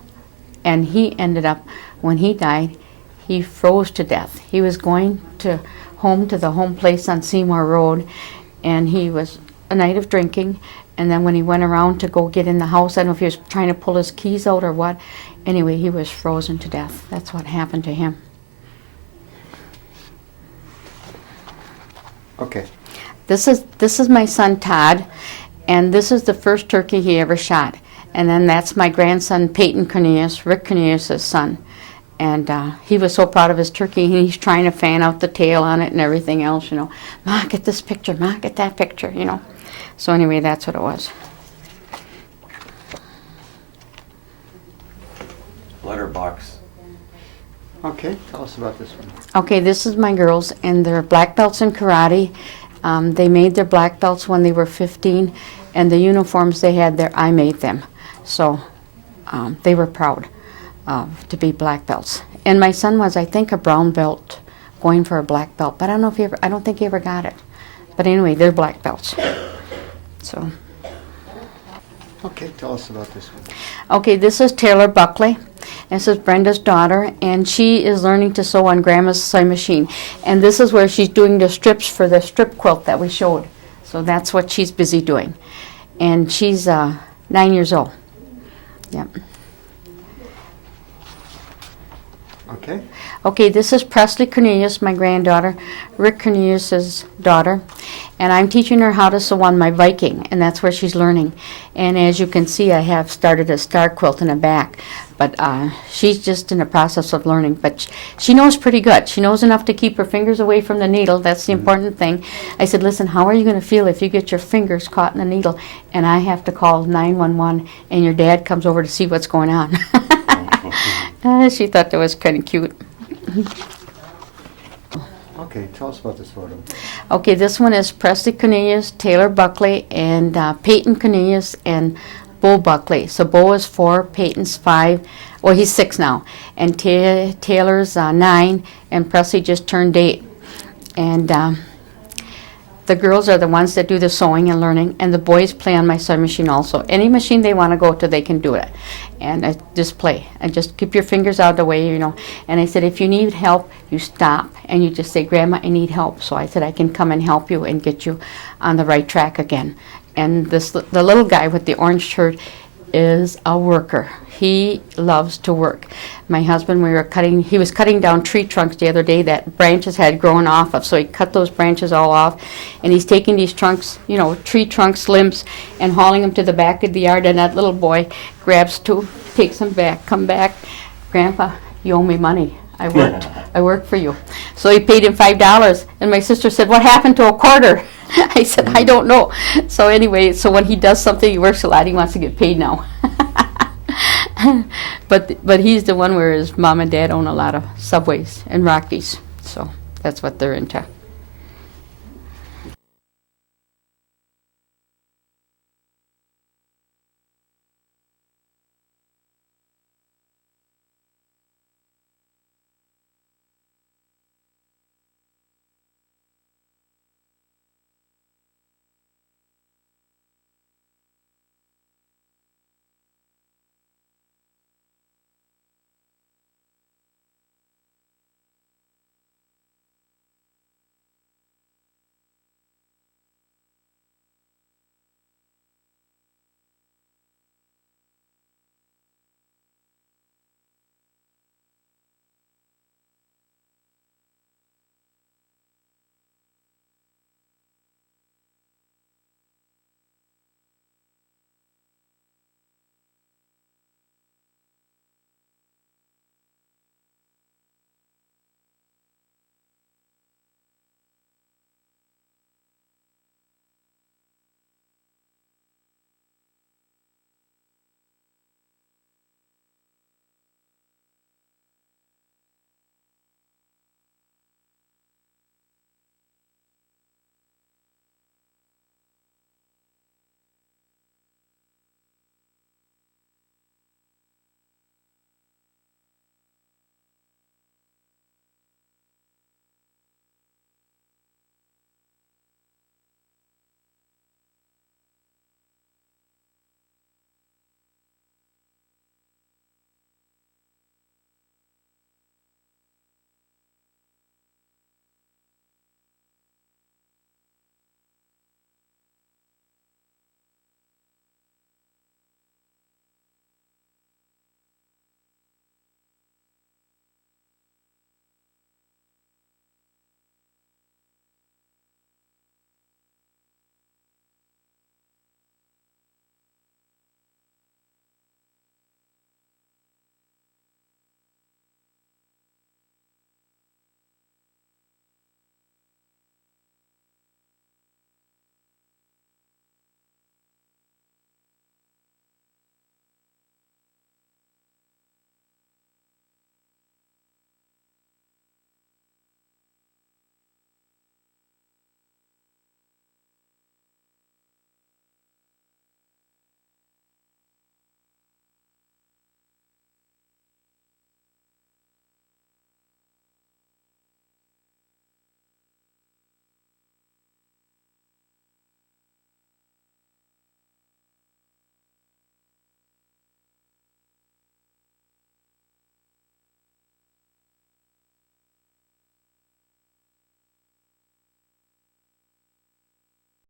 and he ended up, when he died, he froze to death. He was going to the home place on Seymour Road, and he was a night of drinking, and then when he went around to go get in the house, I don't know if he was trying to pull his keys out or what. Anyway, he was frozen to death. That's what happened to him. Okay. This is my son Todd, and this is the first turkey he ever shot. And then that's my grandson Peyton Cornelius, Rick Cornelius' son. And he was so proud of his turkey, and he's trying to fan out the tail on it and everything else, you know. Ma, get this picture, Ma, get that picture, you know. So anyway, that's what it was. Letterbox. Okay, tell us about this one. Okay, this is my girls, and they're black belts in karate. They made their black belts when they were 15, and the uniforms they had there, I made them. So they were proud to be black belts. And my son was, I think, a brown belt, going for a black belt, but I don't think he ever got it. But anyway, they're black belts. So. Okay, tell us about this one. Okay, this is Taylor Buckley. This is Brenda's daughter, and she is learning to sew on Grandma's sewing machine. And this is where she's doing the strips for the strip quilt that we showed. So that's what she's busy doing. And she's 9 years old. Yep. Okay. Okay, this is Presley Cornelius, my granddaughter, Rick Cornelius's daughter, and I'm teaching her how to sew on my Viking, and that's where she's learning. And as you can see, I have started a star quilt in the back, but she's just in the process of learning. But she knows pretty good. She knows enough to keep her fingers away from the needle. That's the important thing. I said, listen, how are you going to feel if you get your fingers caught in the needle and I have to call 911 and your dad comes over to see what's going on? She thought that was kind of cute. Okay, tell us about this photo. Okay, this one is Presley Cornelius, Taylor Buckley, and Peyton Cornelius, and Bo Buckley. So Bo is 4, Peyton's 5. Well, he's 6 now. And Taylor's 9, and Presley just turned 8. And the girls are the ones that do the sewing and learning, and the boys play on my sewing machine also. Any machine they want to go to, they can do it. And I just play. And just keep your fingers out of the way, you know. And I said, if you need help, you stop, and you just say, Grandma, I need help. So I said, I can come and help you and get you on the right track again. And the little guy with the orange shirt, is a worker. He loves to work. My husband, he was cutting down tree trunks the other day that branches had grown off of, so he cut those branches all off, and he's taking these trunks, tree trunks, limbs, and hauling them to the back of the yard, and that little boy grabs two, takes them back, come back, Grandpa, you owe me money. I worked for you. So he paid him $5, and my sister said, what happened to a quarter? I said, I don't know. So anyway, so when he does something, he works a lot, he wants to get paid now. But he's the one where his mom and dad own a lot of Subways and Rockies, so that's what they're into.